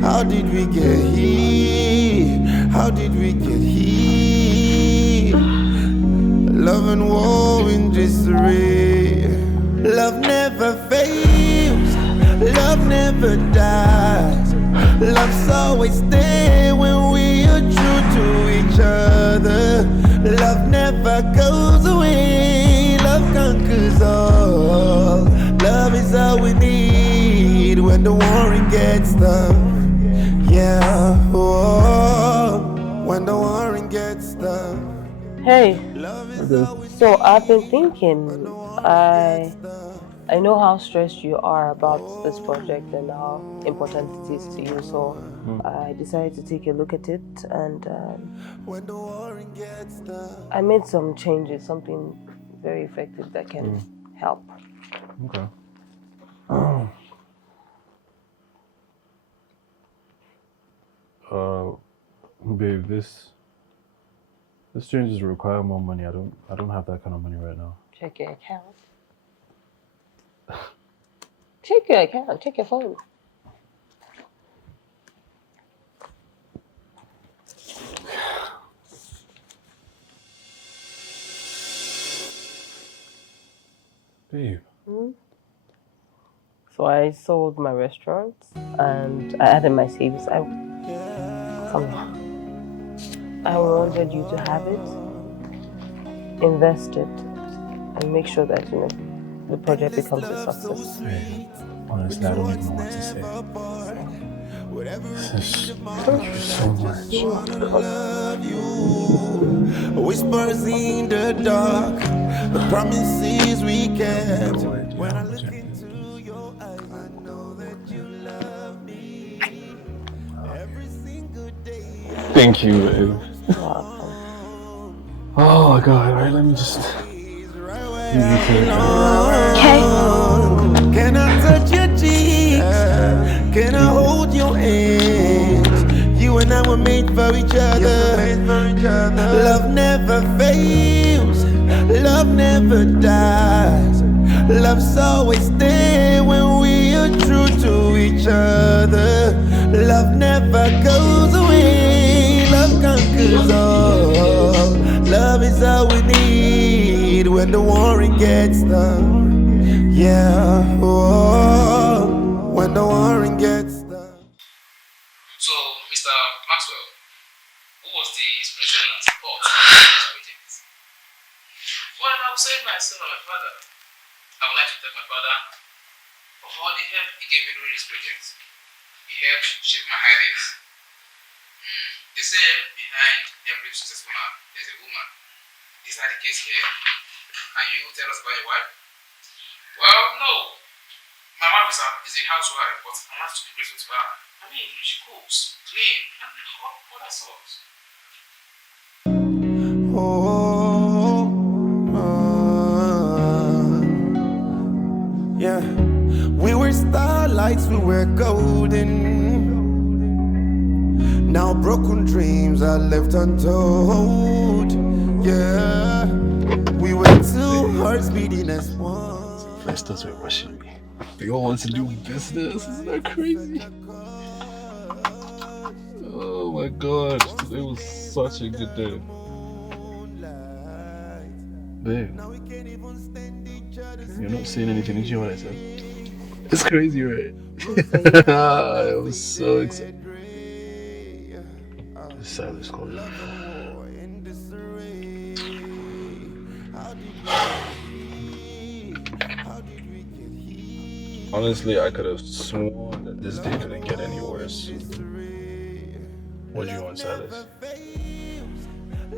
How did we get here? How did we get here? Love and war in disarray. Love never fails. Love never dies. Love's always there when we are true to each other. Love never goes away. Love conquers all. Love is all we need when the warring gets tough. Yeah, oh, when the warring gets tough. Hey, so I've been thinking, I know how stressed you are about this project and how important it is to you, so I decided to take a look at it and I made some changes, something very effective that can help. Okay. Babe, this changes require more money. I don't have that kind of money right now. Check your account. Check your account. Check your phone. Babe. So I sold my restaurant and I added my savings. Come here. I wanted you to have it, invest it, and make sure that the project becomes a success. Babe, honestly, I don't even know what to say. Thank you so much. Whispers in the dark, the promises we kept. When I look into your eyes, I know that you love me. Every single day. Thank you, babe. Oh my God! Right, let me just. Okay. Can I touch your cheeks? Can I hold your hands? You and I were made for each other. Love never fails. Love never dies. Love's always there when we are true to each other. Love never goes away. Love conquers all. Love is all we need when the warring gets tough. Yeah, oh, when the warring gets tough. So, Mr. Maxwell, who was the inspiration and support in this project? Well, I would say myself and my father. I would like to thank my father for all the help he gave me during this project. He helped shape my ideas. They say behind every successful man, there's a woman. Is that the case here? Can you tell us about your wife? Well, no. My wife is a housewife, but I want to be grateful to her. I mean, she cooks, clean, and all that sort. Yeah, we were starlights, we were golden. Now broken dreams are left untold. Yeah, we were two hearts beating as one. Investors were rushing me. They all want to do business. Isn't that crazy? Oh my God, today was such a good day. Babe, you're not saying anything, did you hear what I said? It's crazy, right? I was so excited. Silas calling me. Honestly, I could have sworn that this day couldn't get any worse. What do you want, Silas?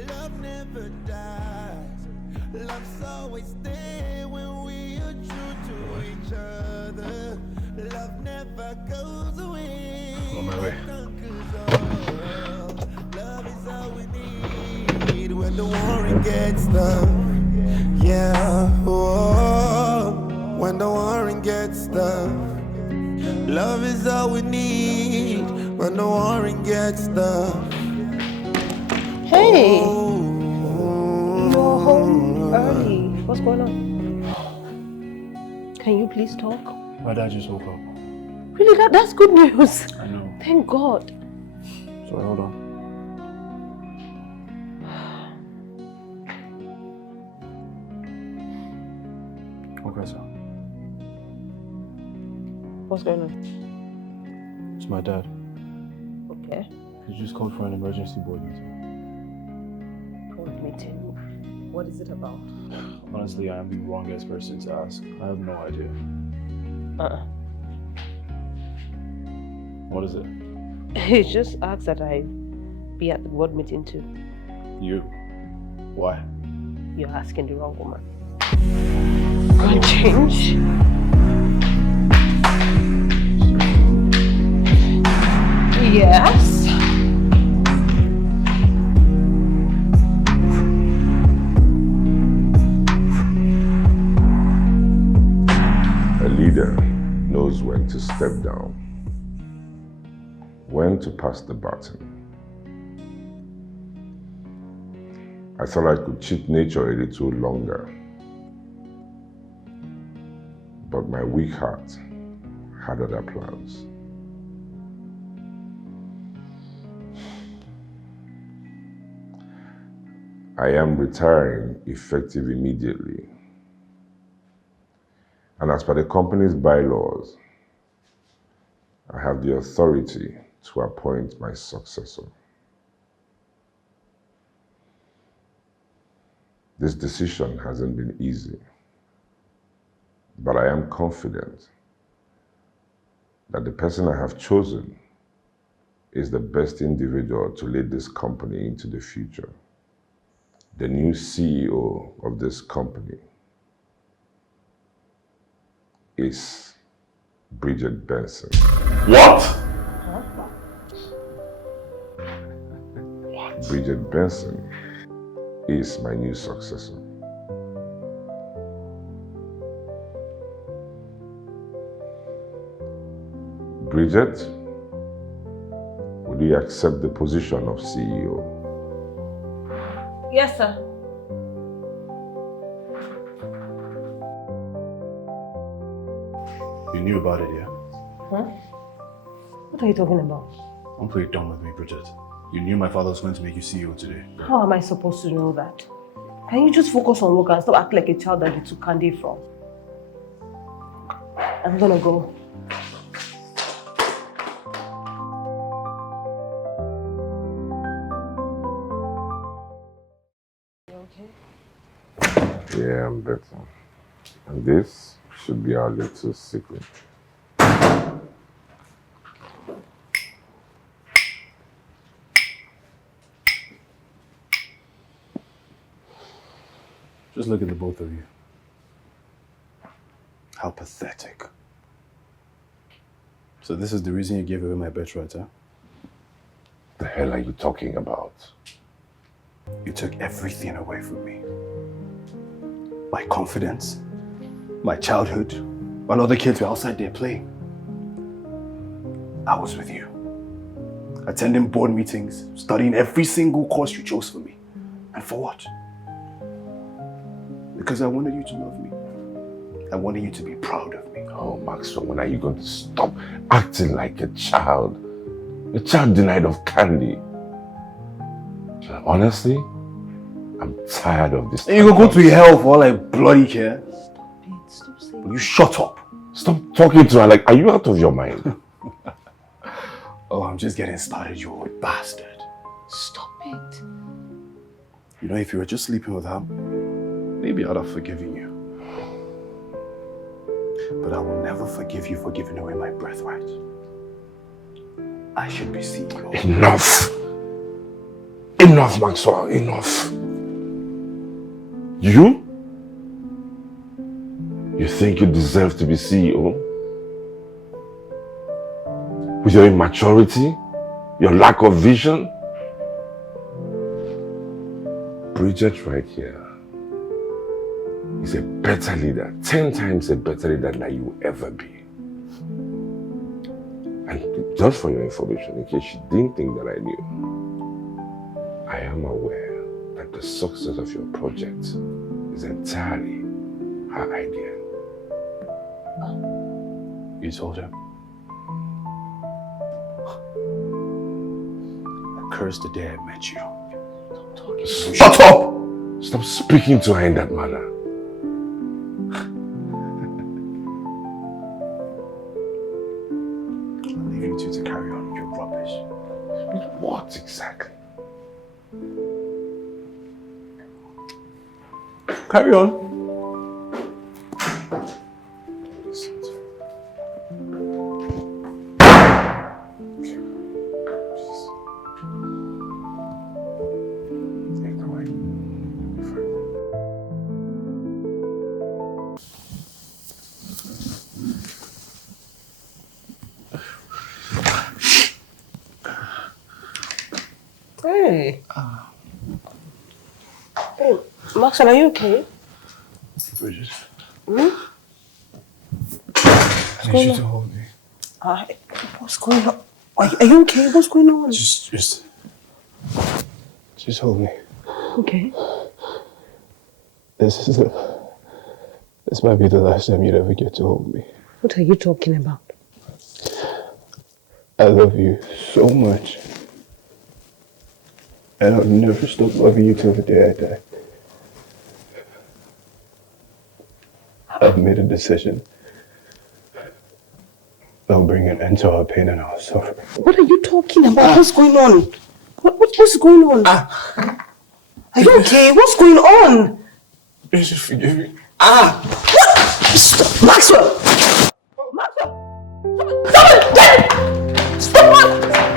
Love never dies. Love's always there when we are true to each other. Love never goes away. On my way. Love is all we need when the warring gets tough. Yeah, oh, when the warring gets tough. Love is all we need when the warring gets tough. Hey, you're home early. What's going on? Can you please talk? My dad just woke up. Really, that's good news. I know. Thank God. Sorry, hold on. Okay, sir. What's going on? It's my dad. Okay. He just called for an emergency board meeting. Board meeting. What is it about? Honestly, I am the wrongest person to ask. I have no idea. What is it? He just asked that I be at the board meeting too. You? Why? You're asking the wrong woman. Gonna change? Yes. A leader knows when to step down, when to pass the baton. I thought I could cheat nature a little longer, but my weak heart had other plans. I am retiring effective immediately. And as per the company's bylaws, I have the authority to appoint my successor. This decision hasn't been easy, but I am confident that the person I have chosen is the best individual to lead this company into the future. The new CEO of this company is Bridget Benson. What? Bridget Benson is my new successor. Bridget, would you accept the position of CEO? Yes, sir. You knew about it, yeah? Huh? What are you talking about? Don't play dumb with me, Bridget. You knew my father was going to make you CEO today. How am I supposed to know that? Can you just focus on work and stop acting like a child that you took candy from? I'm gonna go. Yeah, I'm better. And this should be our little secret. Just look at the both of you. How pathetic. So this is the reason you gave away my birthright, huh? The hell are you talking about? You took everything away from me. My confidence, my childhood, while other kids were outside there playing. I was with you, attending board meetings, studying every single course you chose for me. And for what? Because I wanted you to love me. I wanted you to be proud of me. Oh, Maxwell, when are you going to stop acting like a child? A child denied of candy. Honestly, I'm tired of this. You go to hell for all I bloody care. Stop saying. Will you shut up? Stop talking to her like, are you out of your mind? Oh, I'm just getting started, you old bastard. Stop it. You know, if you were just sleeping with her, maybe I'd have forgiven you. But I will never forgive you for giving away my birthright. I should be CEO. Enough! Enough, Maxwell, enough. You think you deserve to be CEO? With your immaturity, your lack of vision? Bridget right here is a better leader, 10 times a better leader than you will ever be. And just for your information, in case you didn't think that I knew, I am aware that the success of your project is entirely her idea. You told her? I cursed the day I met you. Stop talking. Shut up! Stop speaking to her in that manner. I'm leaving you to carry on with your rubbish. What exactly? Carry on. Listen to her. Take it away. Hey. Hey, Maxwell, are you okay? Bridget. Hmm? I need you to hold me. What's going on? Are you okay? What's going on? Just hold me. Okay. This might be the last time you'd ever get to hold me. What are you talking about? I love you so much. And I'll never stop loving you till the day I die. I've made a decision They'll bring an end to our pain and our suffering. What are you talking about? What's going on? What's going on? Are you okay? What's going on? Please just forgive me. What? Stop, Maxwell! Maxwell! Someone get it! Stop!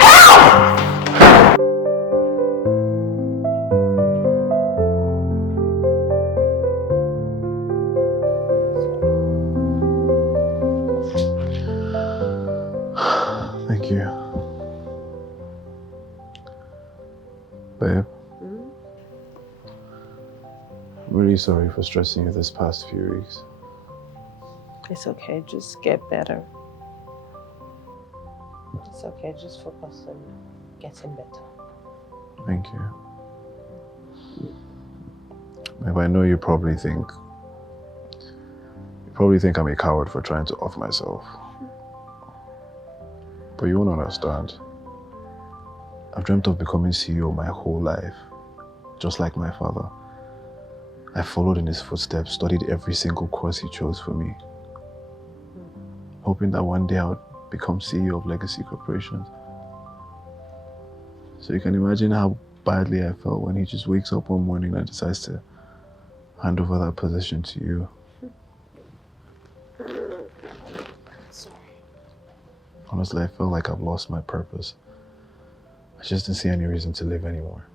Help! Thank you. Babe. I'm really sorry for stressing you this past few weeks. It's okay, just get better. It's okay, just focus on getting better. Thank you. Babe, I know you probably think I'm a coward for trying to off myself. But you won't understand. I've dreamt of becoming CEO my whole life, just like my father. I followed in his footsteps, studied every single course he chose for me, hoping that one day I would become CEO of legacy corporations. So you can imagine how badly I felt when he just wakes up one morning and decides to hand over that position to you. Honestly, I felt like I've lost my purpose. I just didn't see any reason to live anymore.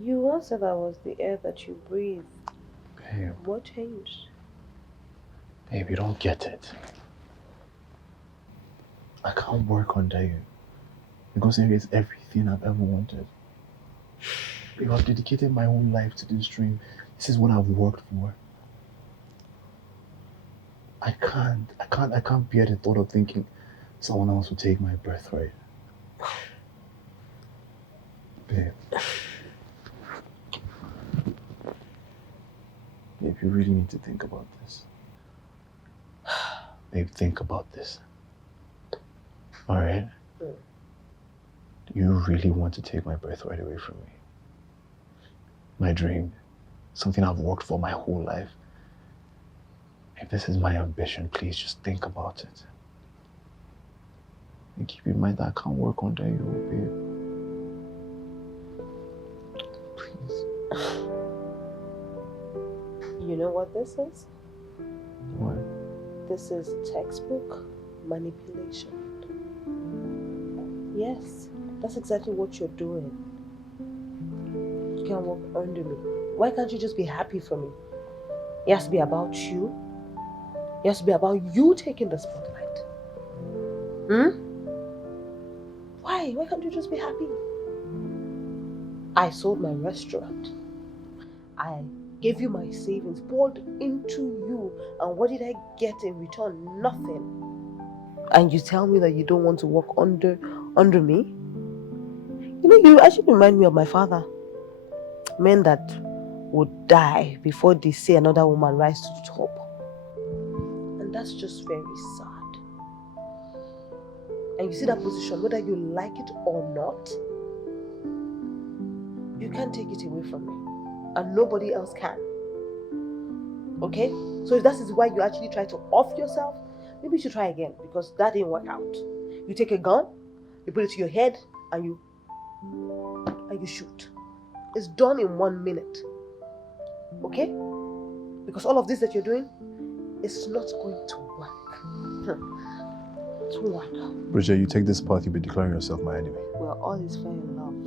You once said I was the air that you breathe. Babe. What changed? Babe, you don't get it. I can't work under you because it is everything I've ever wanted. Babe, I've dedicated my whole life to this dream. This is what I've worked for. I can't bear the thought of thinking someone else will take my birthright. Babe. Babe, you really need to think about this. Babe, think about this. Alright? You really want to take my birthright away from me? My dream. Something I've worked for my whole life. If this is my ambition, please just think about it. And keep in mind that I can't work under you, babe. Please. You know what this is? What? This is textbook manipulation. Yes, that's exactly what you're doing. You can't work under me. Why can't you just be happy for me? It has to be about you. It has to be about you taking the spotlight. Why? Why can't you just be happy? I sold my restaurant. I gave you my savings, poured into you, and what did I get in return? Nothing. And you tell me that you don't want to work under me? You know, you actually remind me of my father. Men that would die before they see another woman rise to the top. And that's just very sad. And you see that position, whether you like it or not, you can't take it away from me. And nobody else can. Okay? So if that is why you actually try to off yourself, maybe you should try again, because that didn't work out. You take a gun, you put it to your head, and you shoot. It's done in 1 minute. Okay? Because all of this that you're doing, it's not going to work. It won't work. Bridget, you take this path, you'll be declaring yourself my enemy. Well, all is fair in love.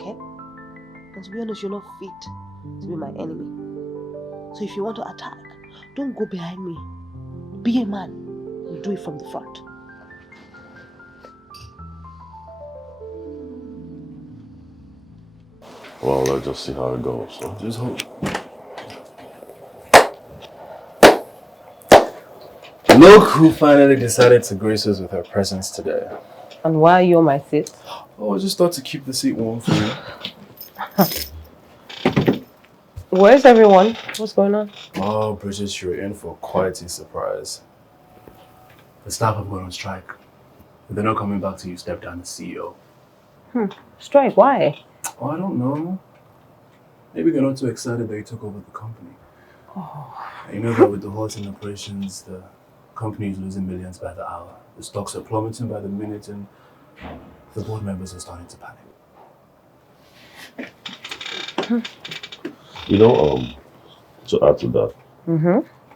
Okay? And to be honest, you're not fit to be my enemy. So if you want to attack, don't go behind me. Be a man. You do it from the front. Well, let's just see how it goes. So. Just hope. Look who finally decided to grace us with her presence today. And why are you on my seat? Oh, I just thought to keep the seat warm for you. Where's everyone? What's going on? Oh, Bridget, you're in for quite a surprise. The staff have gone on strike. If they're not coming back till you step down as CEO. Strike? Why? Oh, I don't know. Maybe they're not too excited that you took over the company. You know that with the halting operations, the company is losing millions by the hour. The stocks are plummeting by the minute, and the board members are starting to panic. You know, to add to that,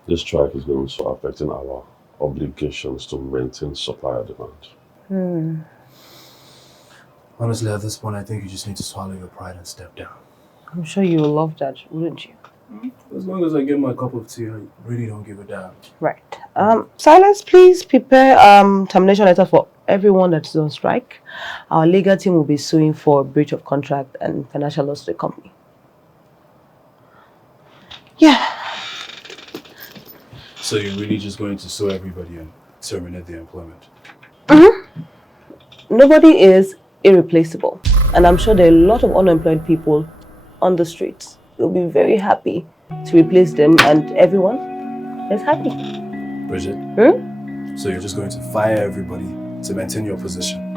this strike is going to affect our obligations to maintain supply and demand. Honestly, at this point, I think you just need to swallow your pride and step down. I'm sure you will love that, wouldn't you? As long as I get my cup of tea, I really don't give a damn. Right. Silence, please prepare termination letter for everyone that's on strike. Our legal team will be suing for breach of contract and financial loss to the company. Yeah. So you're really just going to sue everybody and terminate their employment? Nobody is irreplaceable. And I'm sure there are a lot of unemployed people on the streets. We'll be very happy to replace them, and everyone is happy. Bridget? So you're just going to fire everybody to maintain your position?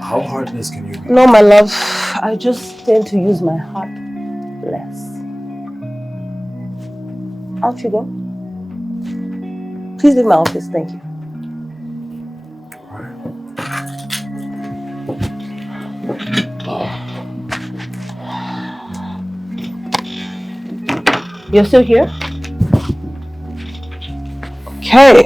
How heartless can you be? No, my love. I just tend to use my heart less. Out you go. Please leave my office, thank you. You're still here? Okay.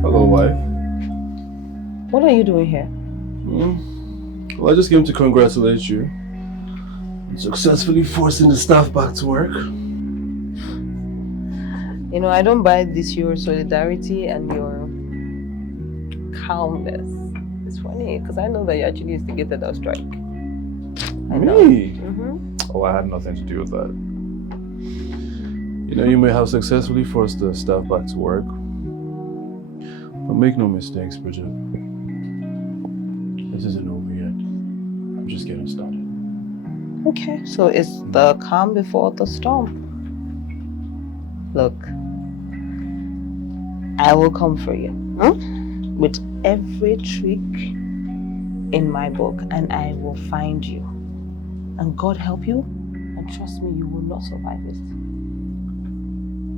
Hello, wife. What are you doing here? Well, I just came to congratulate you on successfully forcing the staff back to work. You know, I don't buy this, your solidarity and your calmness. It's funny because I know that you actually instigated our strike. I know. Me? Oh, I had nothing to do with that. You know, you may have successfully forced the staff back to work, but make no mistakes, Bridget. This isn't over yet. I'm just getting started. Okay, so it's the calm before the storm. Look, I will come for you with every trick in my book, and I will find you. And God help you, and trust me, you will not survive it.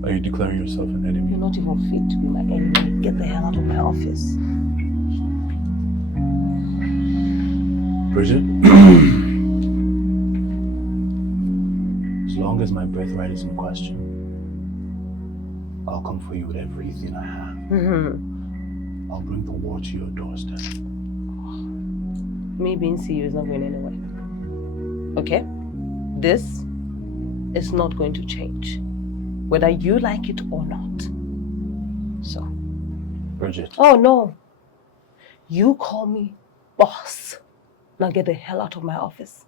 Are you declaring yourself an enemy? You're not even fit to be my enemy. Get the hell out of my office. Bridget? As long as my birthright is in question, I'll come for you with everything I have. I'll bring the war to your doorstep. Me being CEO is not going anywhere. Okay? This is not going to change, whether you like it or not. So. Bridget. Oh no. You call me boss. Now get the hell out of my office.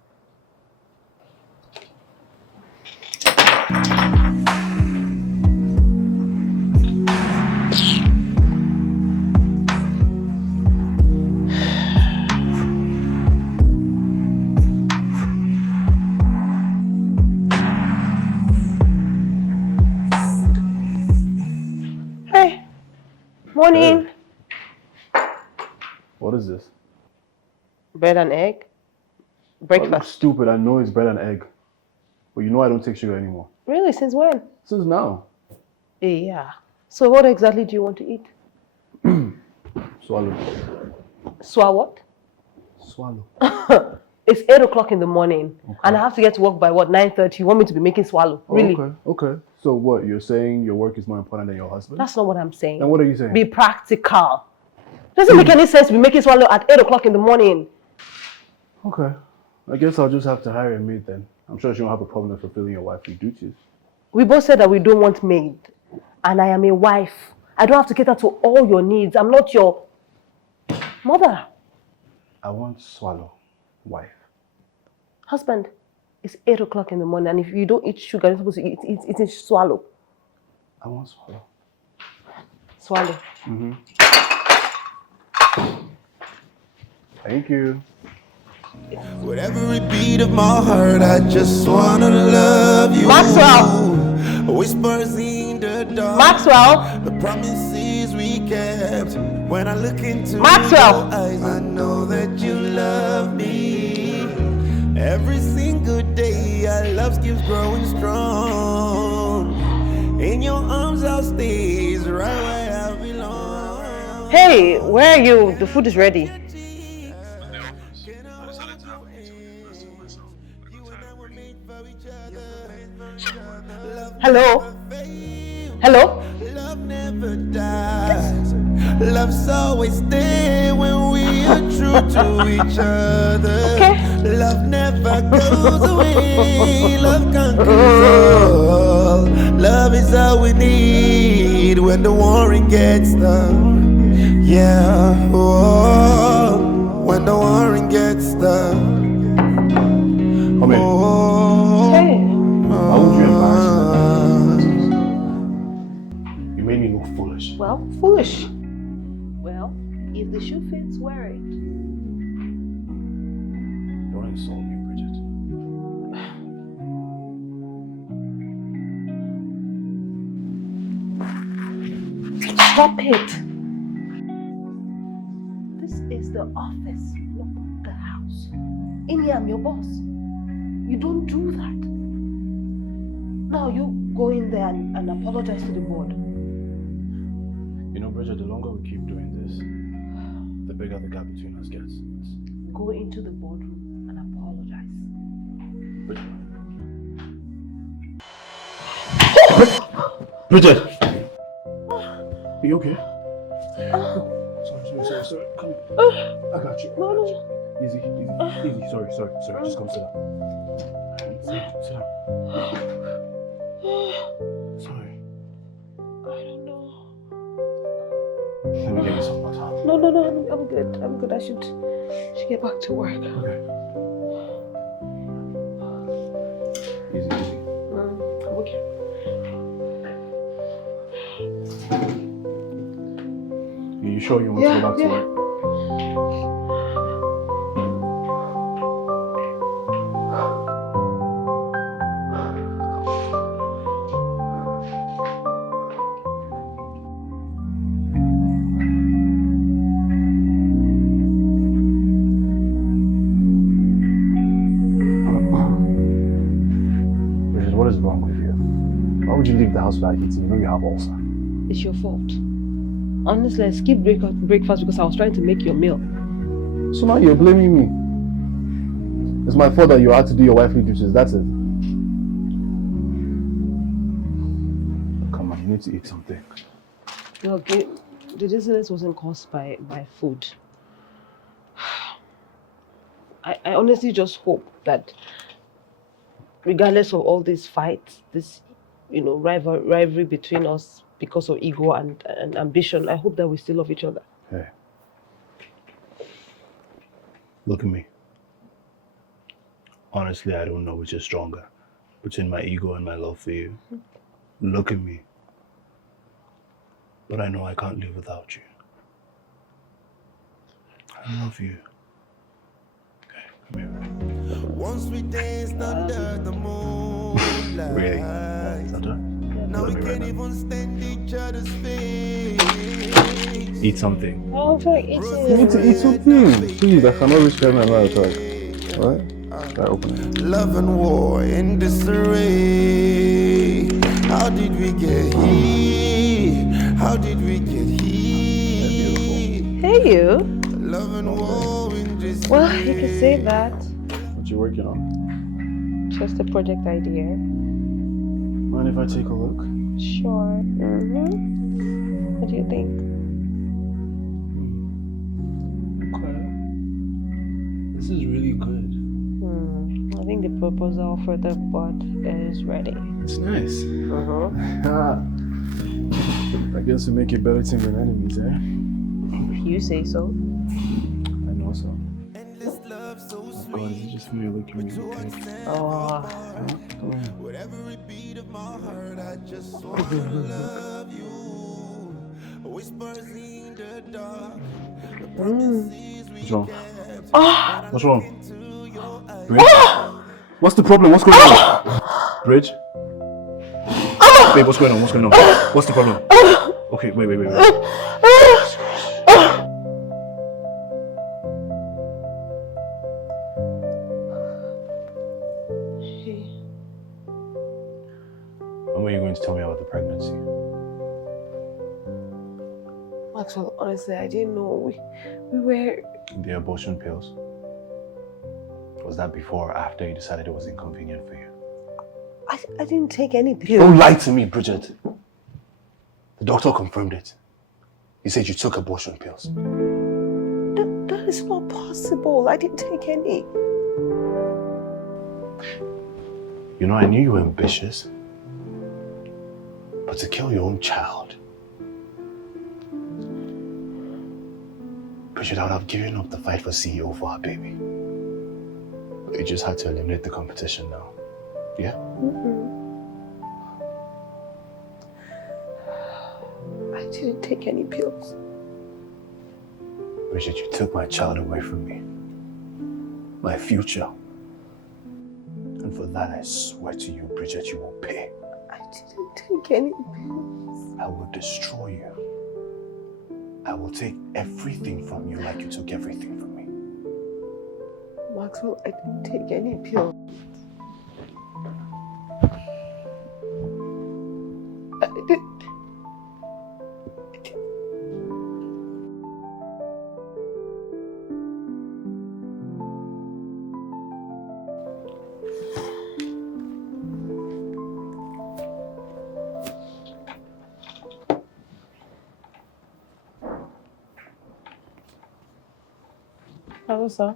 Morning. Hey. What is this? Bread and egg. Breakfast. Oh, stupid, I know it's bread and egg. But you know I don't take sugar anymore. Really? Since when? Since now. Yeah. So what exactly do you want to eat? Swallow. What? Swallow. It's 8 o'clock in the morning, and I have to get to work by what, 9:30? You want me to be making swallow? Really? Okay. So what, you're saying your work is more important than your husband? That's not what I'm saying. Then what are you saying? Be practical. Doesn't make any sense to be making swallow at 8 o'clock in the morning. Okay. I guess I'll just have to hire a maid then. I'm sure she won't have a problem with fulfilling your wifely duties. We both said that we don't want maid. And I am a wife. I don't have to cater to all your needs. I'm not your mother. I want swallow, wife. Husband, it's 8 o'clock in the morning, and if you don't eat sugar, you're supposed to eat swallow. I want swallow. Swallow. Thank you. With every beat of my heart, I just wanna love you. Maxwell! Whispers in the dark. Maxwell! The promises we kept. When I look into Maxwell. your eyes, I know that you love me. Every single day, our love keeps growing strong. In your arms, I'll stay right where I belong. Hey, where are you? The food is ready. Hello? Hello? Love never dies. Love's always there when we are true to each other. Okay. Love never goes away. Love conquers all. Love is all we need when the warring gets tough. Yeah. Oh, when the warring gets tough. Come in. Oh, Hey. Why would you embarrass me? You made me look foolish. Well, foolish. Well, if the shoe fits, wear it. Don't insult me, Bridget. Stop it. This is the office, not the house. In here, I'm your boss. You don't do that. Now you go in there and apologize to the board. You know, Bridget, the longer we keep doing this, the bigger the gap between us gets. Go into the boardroom and apologize. Bridget! Are you okay? Sorry. Come here. I got you. No. Easy. Sorry. Just come sit down. Sit down. Sorry. I don't know. Let me get you some more time. No, I'm good. I should get back to work. Okay. Easy. I'm okay. Are you sure you want to go back to work? What is wrong with you? Why would you leave the house without eating? You know you have ulcer. It's your fault. Honestly, I skipped breakfast because I was trying to make your meal. So now you're blaming me. It's my fault that you had to do your wifely duties, that's it. Come on, you need to eat something. Okay, the dizziness wasn't caused by food. I honestly just hope that regardless of all these fights, this rivalry between us because of ego and ambition, I hope that we still love each other. Hey. Look at me. Honestly, I don't know which is stronger, between my ego and my love for you. Look at me. But I know I can't live without you. I love you. Okay, come here. once we danced under the moonlight. Really? Is that done? Now we can't even stand each other's face. Eat something. Oh, for eating. You need to eat something. Please, I cannot restrain my mouth. Alright? Try open it. Love and war in disarray. How did we get here? How did we get here? Hey, you. Love and war in disarray. Well, you can say that. What you working on? Just a project idea. Mind if I take a look? Sure. What do you think? Okay. This is really good. I think the proposal for the board is ready. It's nice. I guess we make a better team than enemies, eh? You say so. I know so. Oh God, is it just me looking at me? Okay. Oh. Come here. With every beat of my heart, I just want to love you. Whispers in the dark. The promises we What's wrong? kept. What's wrong? Bridge? What's the problem? What's going on? Bridge? Babe, what's going on? What's the problem? Okay, wait. were you going to tell me about the pregnancy? Maxwell, honestly, I didn't know. We were... The abortion pills? Was that before or after you decided it was inconvenient for you? I didn't take any pills. Don't lie to me, Bridget. The doctor confirmed it. He said you took abortion pills. That is not possible. I didn't take any. You know, I knew you were ambitious. But to kill your own child... Bridget, I would have given up the fight for CEO for our baby. You just had to eliminate the competition now. Yeah? I didn't take any pills. Bridget, you took my child away from me. My future. And for that, I swear to you, Bridget, you will pay. I didn't take any pills. I will destroy you. I will take everything from you like you took everything from me. Maxwell, I didn't take any pills. I didn't. Hello, sir. I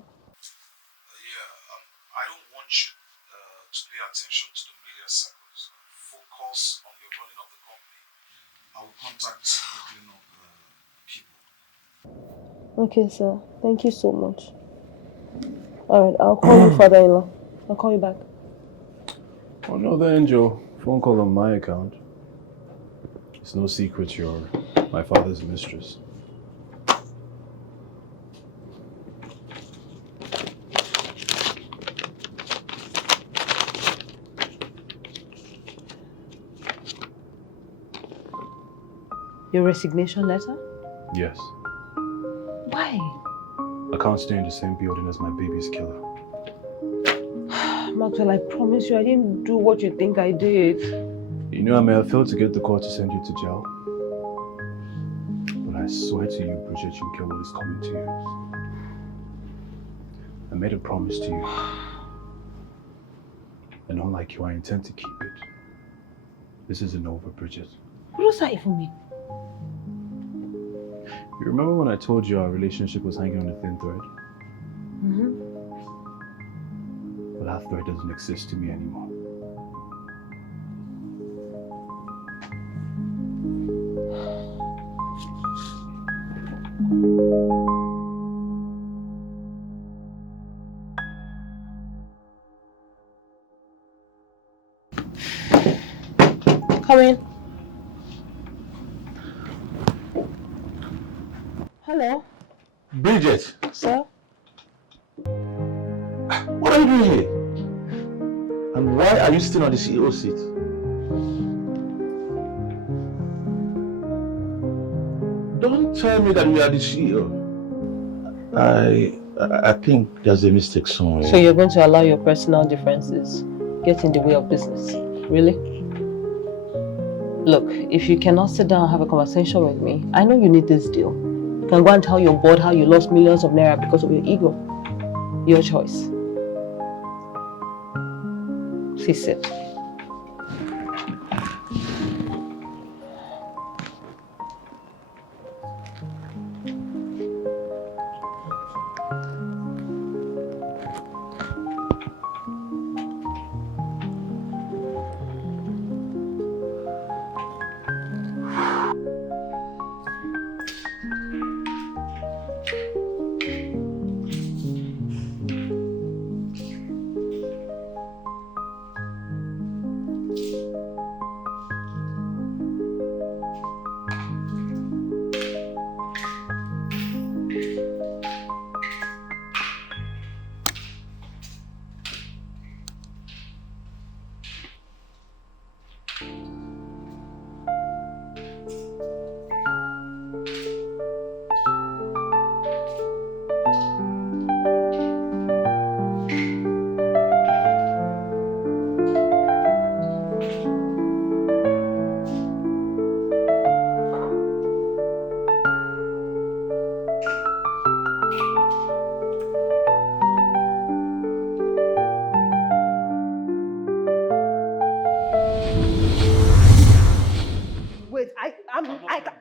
don't want you to pay attention to the media circles. Focus on your running of the company. I will contact the cleanup people. Okay, sir. Thank you so much. Alright, I'll call you, father-in-law. I'll call you back. Oh no, the angel. Phone call on my account. It's no secret you're my father's mistress. Your resignation letter? Yes. Why? I can't stay in the same building as my baby's killer. Maxwell, I promise you I didn't do what you think I did. You know, I may have failed to get the court to send you to jail. But I swear to you, Bridget, you get what is coming to you. I made a promise to you. And unlike you, I intend to keep it. This isn't over, Bridget. What does that even mean? You remember when I told you our relationship was hanging on a thin thread? Well, that thread doesn't exist to me anymore. Come in. Hello, Bridget, sir. what are you doing here? And why are you still on the CEO seat? Don't tell me that you are the CEO. I think there's a mistake somewhere. So you're going to allow your personal differences get in the way of business? Really? Look, if you cannot sit down and have a conversation with me, I know you need this deal. You can go and tell your board how you lost millions of naira because of your ego. Your choice. Please sit.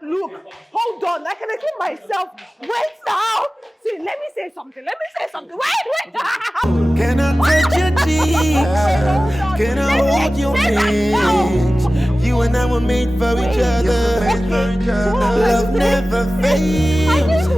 Look, hold on. I can explain myself. Wait now. See, let me say something. Wait. Can I touch your cheek? Can I hold your hand? You and I were made for each other. Love never fades.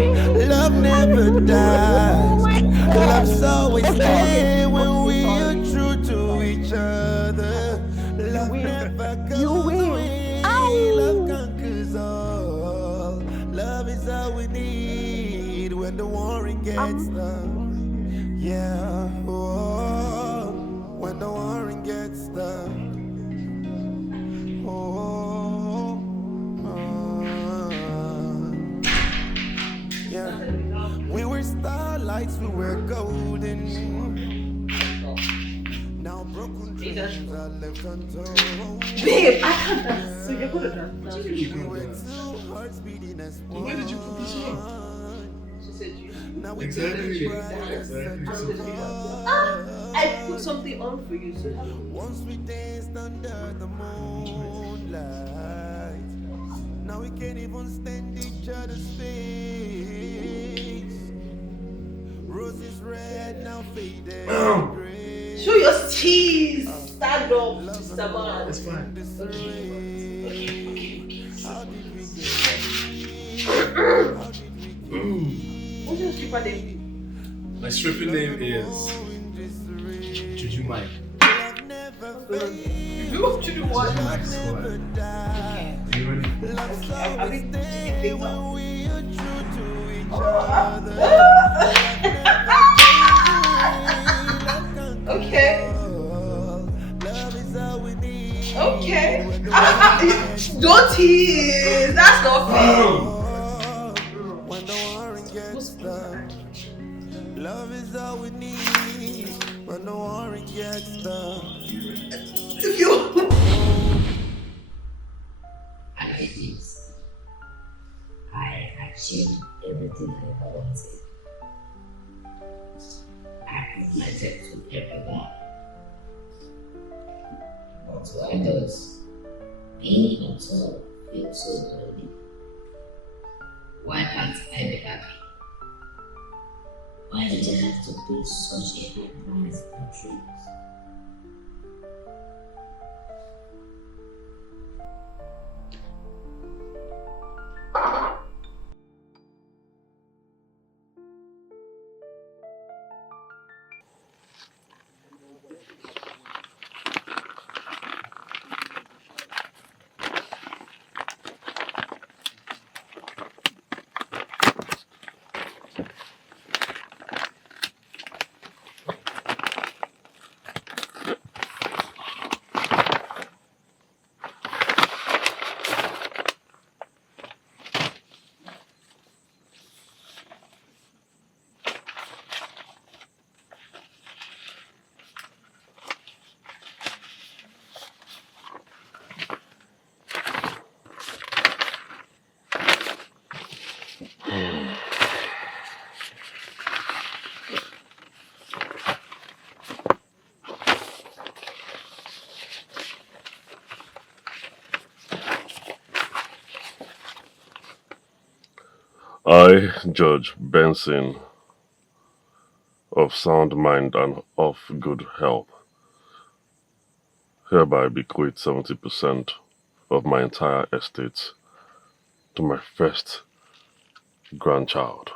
Love never dies. Love's always there when we are true to each other. Love never goes away. Love conquers all. Love is all we need when the warring gets tough. Yeah, oh, when the warring gets tough. Yeah, we were starlights, we were golden. Now broken dreams are left untold. Babe, I can't dance. So you're good at dance. We were two hearts beating as one. Where did you put this on? She said you. Now we Exactly. I put something on for you. So once we danced under the moonlight. Now we can't even stand each other's face. Roses red, now faded gray. show your teeth. Stand up, Mr. Man. It's fine. What's your stripper name? My stripper name is Juju Mike. You should do what? Juju Mike Squad. You ready? I mean, big one. Okay. Okay. Don't tease. That's not fair. When the warring gets tough, love is all we need. When the warring gets tough. If you. I like this. I achieved everything I wanted. I put myself to everyone. But why does being on top feel so lonely? Why can't I be happy? Why did I have to pay such a high price for dreams? I, Judge Benson, of sound mind and of good health, hereby bequeath 70% of my entire estate to my first grandchild.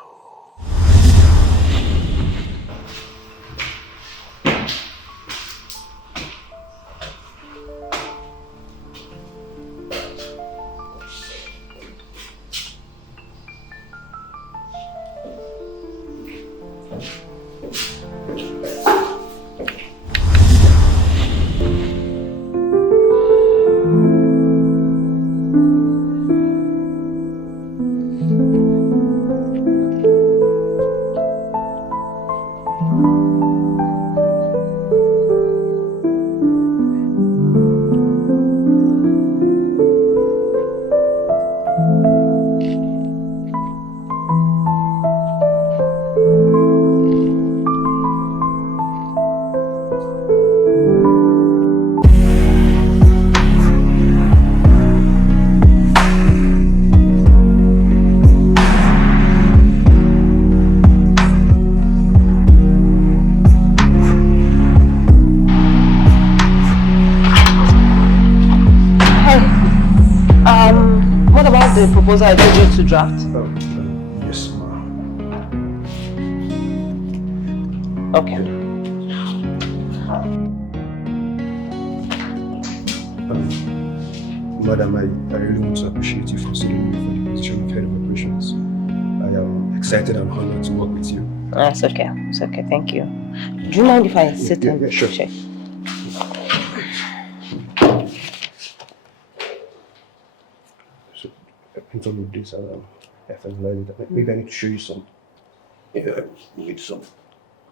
the proposal I told you to draft? Yes, ma'am. Okay. Madam, I really want to appreciate you for selecting me for the position of head of operations. I am excited and honored to work with you. That's okay. It's okay. Thank you. Do you mind if I sit down? Yeah, sure. Check. So, in terms of this, maybe I need to show you some. Yeah, need some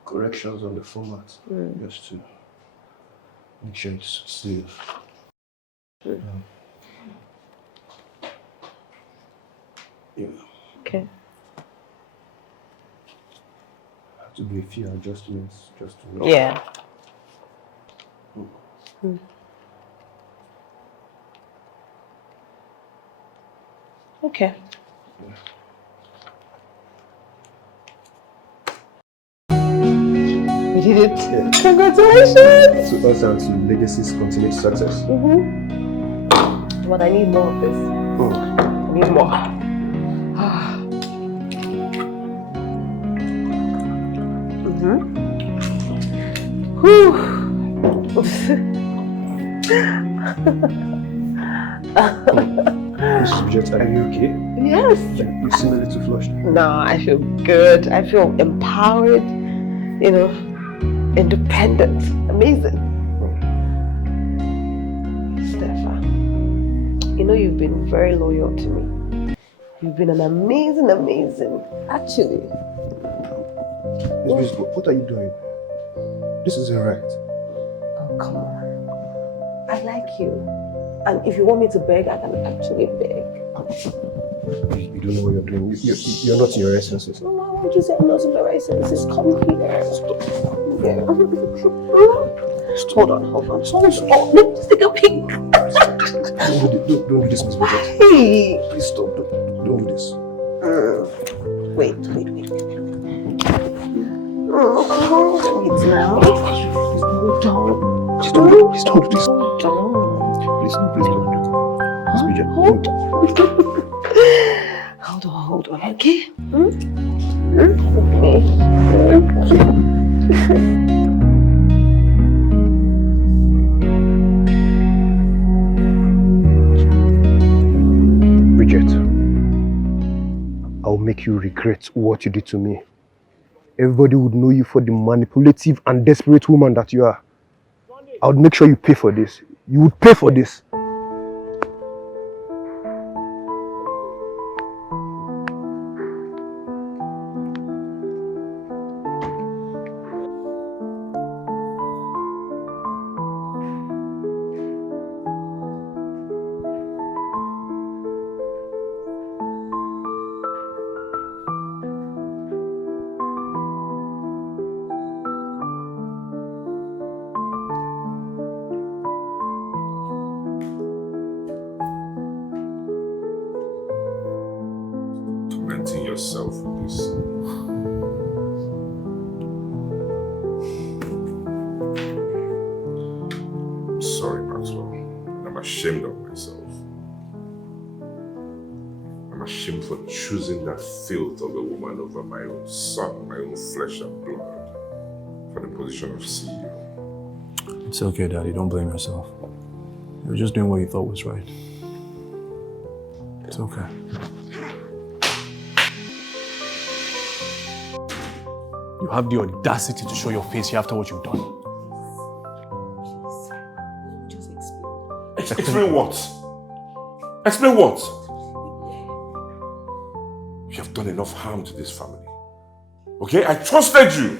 corrections on the format, just to make sure it's still. Yeah. Okay. Have to do a few adjustments just to make Yeah. Okay. We did it. Yeah. Congratulations. To us and to Legacy's continued success. But I need more of this. I need more. Mrs. Bridget, are you okay? Yes. You seem a little flushed. No, I feel good. I feel empowered, independent. Amazing. Stefan, you've been very loyal to me. You've been an amazing. Actually. What are you doing? This isn't right. Oh, come on. I like you. And if you want me to beg, I can actually beg. You don't know what you're doing. You're not in your essences. No, why won't you say I'm not in my right senses? Come here. Stop. Yeah. Hold on. Stop. Let me just take a peek. Don't do this, Miss Bridget. Hey. Please stop. Don't do this. Wait. Wait now. Don't. Please don't do this. Don't. Please don't do this. Miss Bridget. Hold on. Okay? Okay. Bridget, I'll make you regret what you did to me. Everybody would know you for the manipulative and desperate woman that you are. I would make sure you pay for this. You would pay for this. Tormenting yourself with this. I'm sorry, Maxwell. I'm ashamed of myself. I'm ashamed for choosing that filth of a woman over my own son, my own flesh and blood, for the position of CEO. It's okay, Daddy. Don't blame yourself. You were just doing what you thought was right. It's okay. You have the audacity to show your face here after what you've done. Just explain. Explain what? Explain what? You have done enough harm to this family. Okay? I trusted you.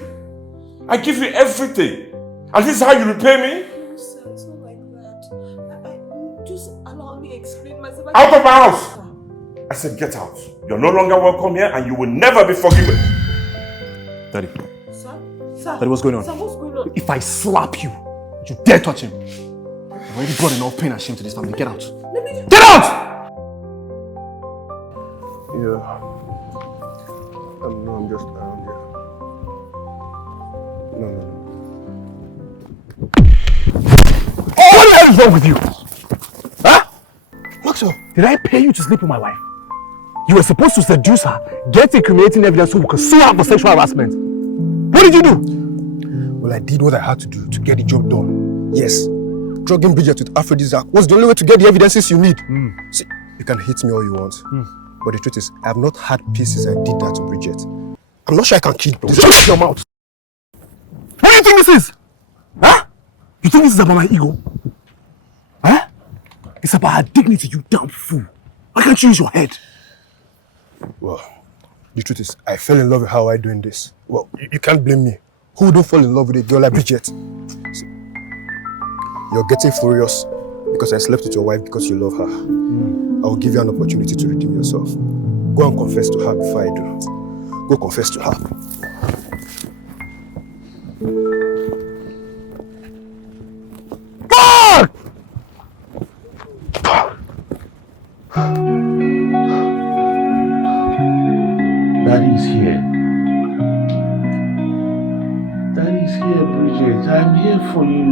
I give you everything. And this is how you repay me? No, sir, it's not like that. Just allow me to explain myself. Out of my house! I said get out. You're no longer welcome here and you will never be forgiven. Daddy. Sir? Daddy, what's going on? Sir, what's going on? If I slap you, you dare touch him. You've already brought enough pain and shame to this family. Get out. Get out! Yeah. No, I'm just around here. No. What the hell is wrong with you? Huh? Maxwell, did I pay you to sleep with my wife? You were supposed to seduce her, get incriminating evidence so we could sue her for sexual harassment. What did you do? Well, I did what I had to do to get the job done. Yes. Drugging Bridget with aphrodisiac was the only way to get the evidences you need. See, you can hate me all you want. But the truth is, I have not had peace since I did that to Bridget. I'm not sure I can keep this. Shut your mouth! What do you think this is? Huh? You think this is about my ego? Huh? It's about her dignity, you damn fool. Why can't you use your head? Well, the truth is, I fell in love with how I doing this. Well, you can't blame me. Who don't fall in love with a girl like Bridget? See, you're getting furious because I slept with your wife because you love her. I will give you an opportunity to redeem yourself. Go and confess to her before I do. Go confess to her. God! Daddy's here. Daddy's here, Bridget. I'm here for you.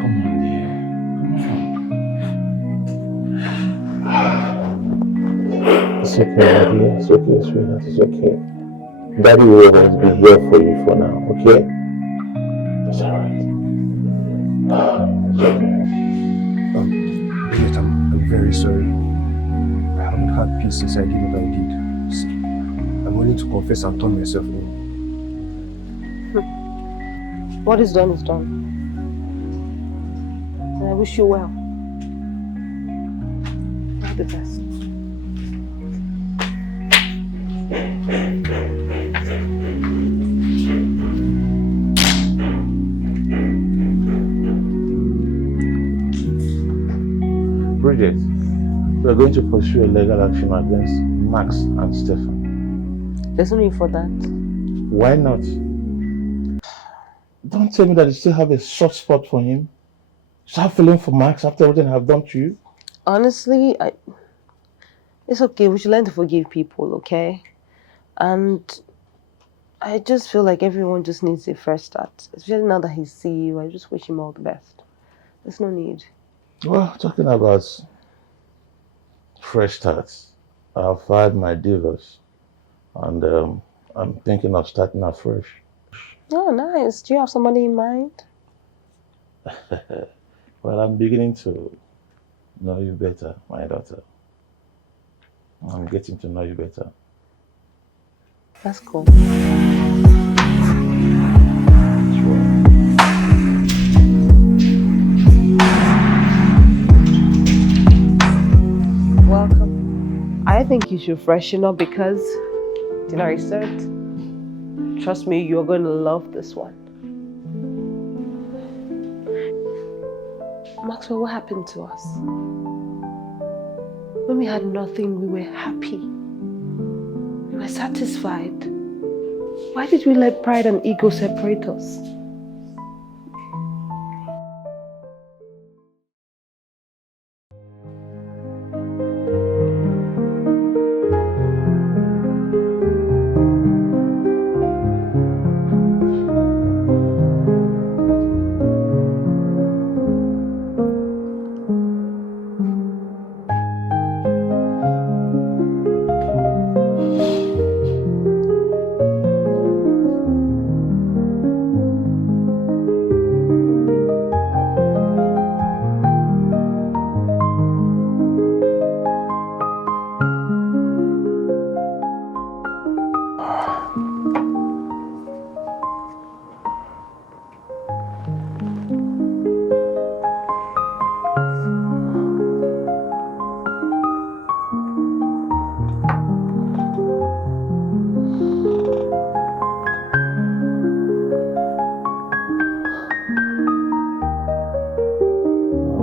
Come on, dear. Come on. It's okay, Daddy. It's okay, sweetheart. It's okay. Daddy will always be here for you for now, okay? It's alright. It's okay. Bridget, I'm very sorry. I haven't had peace since I did what I did. See, I'm willing to confess and turn myself in. What is done is done. And I wish you well. All the best. Bridget, we are going to pursue a legal action against Max and Stefan. There's no need for that. Why not? Don't tell me that you still have a soft spot for him. Start feeling for Max after everything I've done to you. Honestly, it's okay. We should learn to forgive people, okay? And I just feel like everyone just needs a fresh start. Especially now that he's CEO, I just wish him all the best. There's no need. Well, talking about fresh starts, I've filed my divorce and I'm thinking of starting afresh. Oh, nice. Do you have somebody in mind? Well, I'm beginning to know you better, my daughter. I'm getting to know you better. That's cool. Welcome. I think you should freshen up because dinner is served. Trust me, you're going to love this one. Maxwell, what happened to us? When we had nothing, we were happy. We were satisfied. Why did we let pride and ego separate us?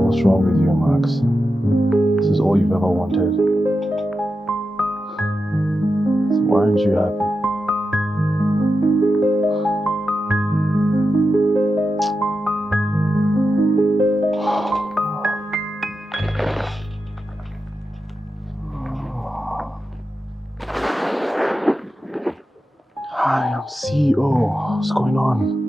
What's wrong with you, Max? This is all you've ever wanted. So why aren't you happy? Hi, I'm CEO. What's going on?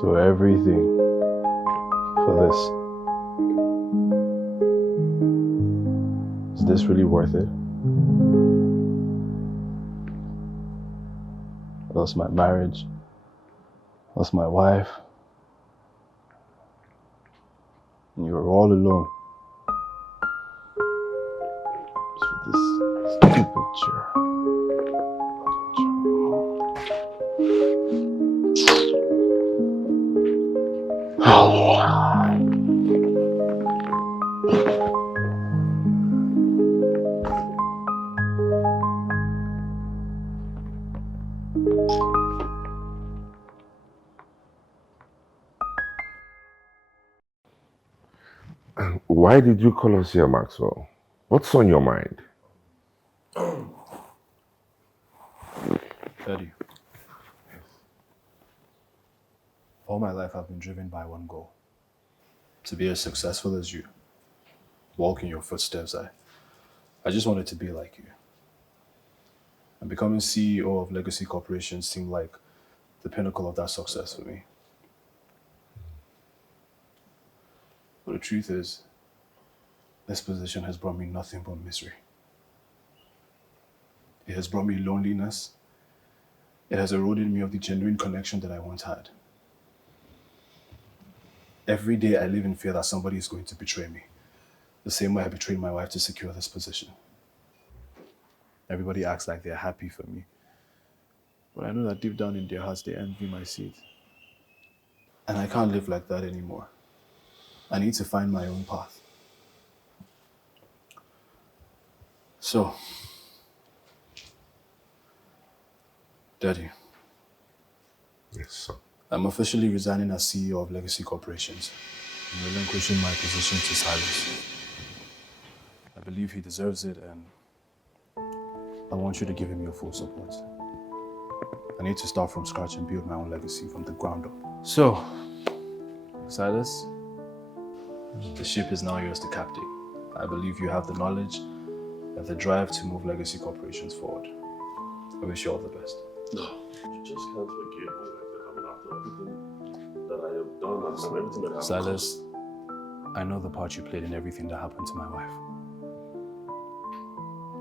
So everything for this. Is this really worth it? I lost my marriage, lost my wife, and you were all alone. Just for this stupid chair. Why did you call us here, Maxwell? What's on your mind? Daddy. All my life I've been driven by one goal. To be as successful as you. Walk in your footsteps. I just wanted to be like you. And becoming CEO of Legacy Corporation seemed like the pinnacle of that success for me. But the truth is, this position has brought me nothing but misery. It has brought me loneliness. It has eroded me of the genuine connection that I once had. Every day I live in fear that somebody is going to betray me. The same way I betrayed my wife to secure this position. Everybody acts like they're happy for me. But I know that deep down in their hearts they envy my seat. And I can't live like that anymore. I need to find my own path. So, Daddy. Yes, sir. I'm officially resigning as CEO of Legacy Corporations and relinquishing my position to Silas. I believe he deserves it, and I want you to give him your full support. I need to start from scratch and build my own legacy from the ground up. So, Silas, the ship is now yours to captain. I believe you have the knowledge and the drive to move Legacy Corporations forward. I wish you all the best. No, you just can't forgive me like that. I mean, after everything that I have done and everything that happened. Silas, I know the part you played in everything that happened to my wife.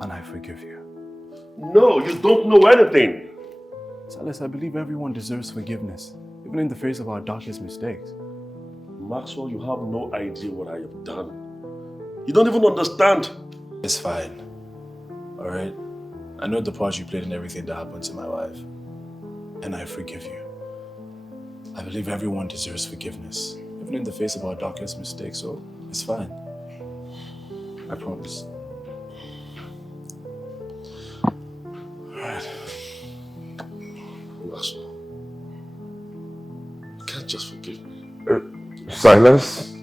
And I forgive you. No, you don't know anything. Silas, I believe everyone deserves forgiveness, even in the face of our darkest mistakes. Maxwell, you have no idea what I have done. You don't even understand. It's fine. All right? I know the part you played in everything that happened to my wife. And I forgive you. I believe everyone deserves forgiveness, even in the face of our darkest mistakes, so it's fine. I promise. Alright. Maxwell, you can't just forgive me. Silas,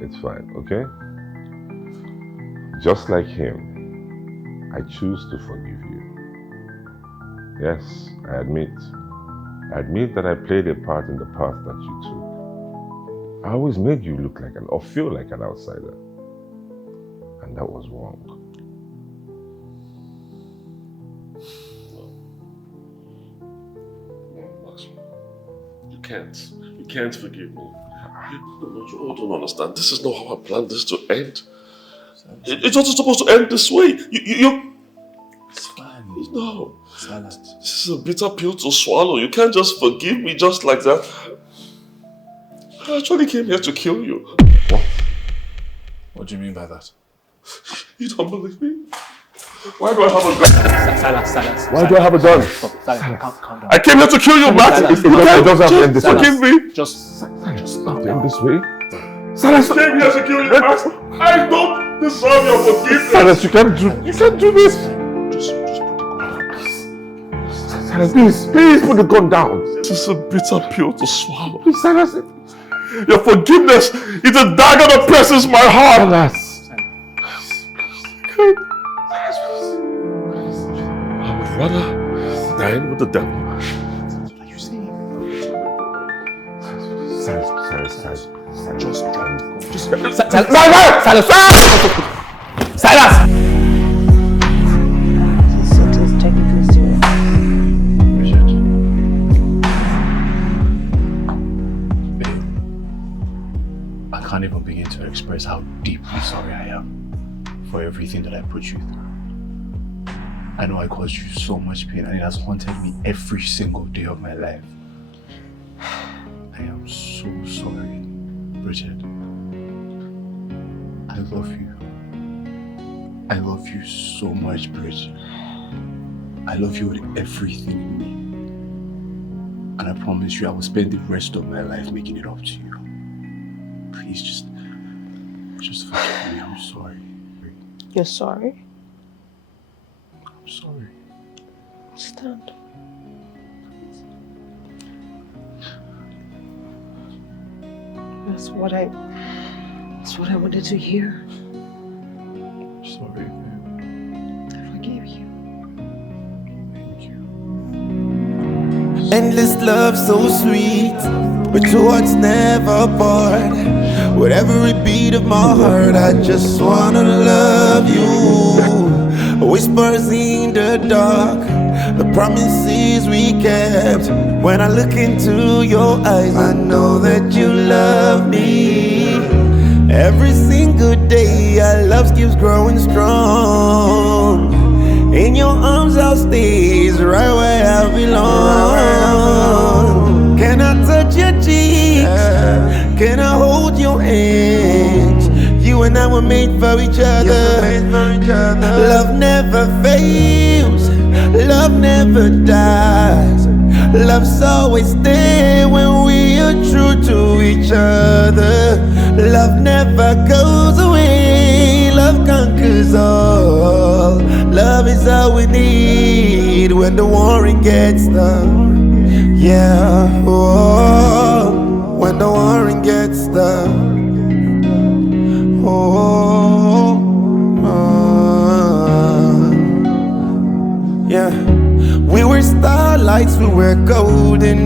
it's fine, okay? Just like him, I choose to forgive you. Yes, I admit that I played a part in the path that you took. I always made you look like or feel like an outsider. And that was wrong. No, Maxwell, you can't forgive me. You all don't understand. This is not how I planned this to end. It's not supposed to end this way. You. It's fine. No. Silas. This is a bitter pill to swallow. You can't just forgive me just like that. I actually came here to kill you. What? What do you mean by that? You don't believe me? Why do I have a gun? Silas. Why do I have a gun? Stop. Silas, calm down. I came here to kill you, Max. It doesn't have to end this way. Forgive me. Just Stop end this way. Silas, I came here to kill you, Max. I don't deserve your forgiveness. Silas, you can't do this. Just put the gun down. Silas, please put the gun down. This is a bitter pill to swallow. Please, Silas. Your forgiveness is a dagger that presses my heart. Silas. I would rather die with the devil. What are you saying? Silas. Silas! Just take it easy. can't even begin to express how deeply sorry I am for everything that I put you through. I know I caused you so much pain and it has haunted me every single day of my life. I am so sorry, Bridget. I love you. I love you so much, Bridget. I love you with everything in me. And I promise you I will spend the rest of my life making it up to you. Please just forgive me. I'm sorry. You're sorry? I'm sorry. Stand. That's what I wanted to hear. Sorry, babe. I forgive you. Thank you. Endless love so sweet, but your heart's never bored. With every beat of my heart, I just wanna love you. Whispers in the dark, the promises we kept. When I look into your eyes, I know that you love me. Every single day, our love keeps growing strong. In your arms I'll stay, right where I belong. Can I touch your cheeks? Can I hold your hands? You and I were made for each other. Love never fails, love never dies. Love's always there when we are true to each other. Love never goes away, love conquers all. Love is all we need when the warring gets tough. Yeah, oh, when the warring gets tough. Yeah, we were starlights, we were golden.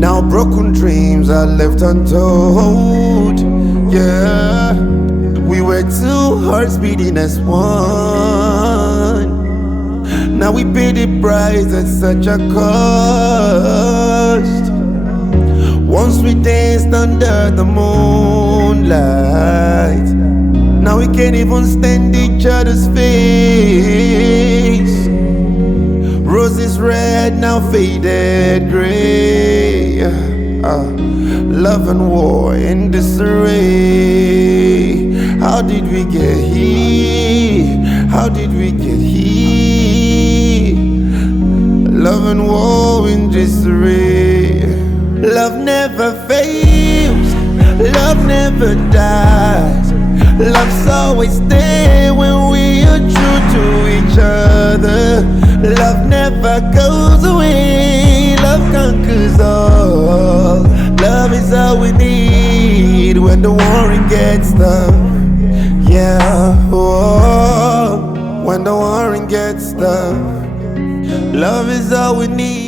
Now broken dreams are left untold. Yeah, we were two hearts beating as one. Now we pay the price at such a cost. Once we danced under the moonlight, now we can't even stand each other's face. Roses red, now faded gray. Love and war in disarray. How did we get here? How did we get here? Love and war in disarray. Love never fails, love never dies. Love's always there when we are true to each other. Love never goes away, love conquers all. Love is all we need when the warring gets tough. Yeah, oh, when the warring gets tough. Love is all we need.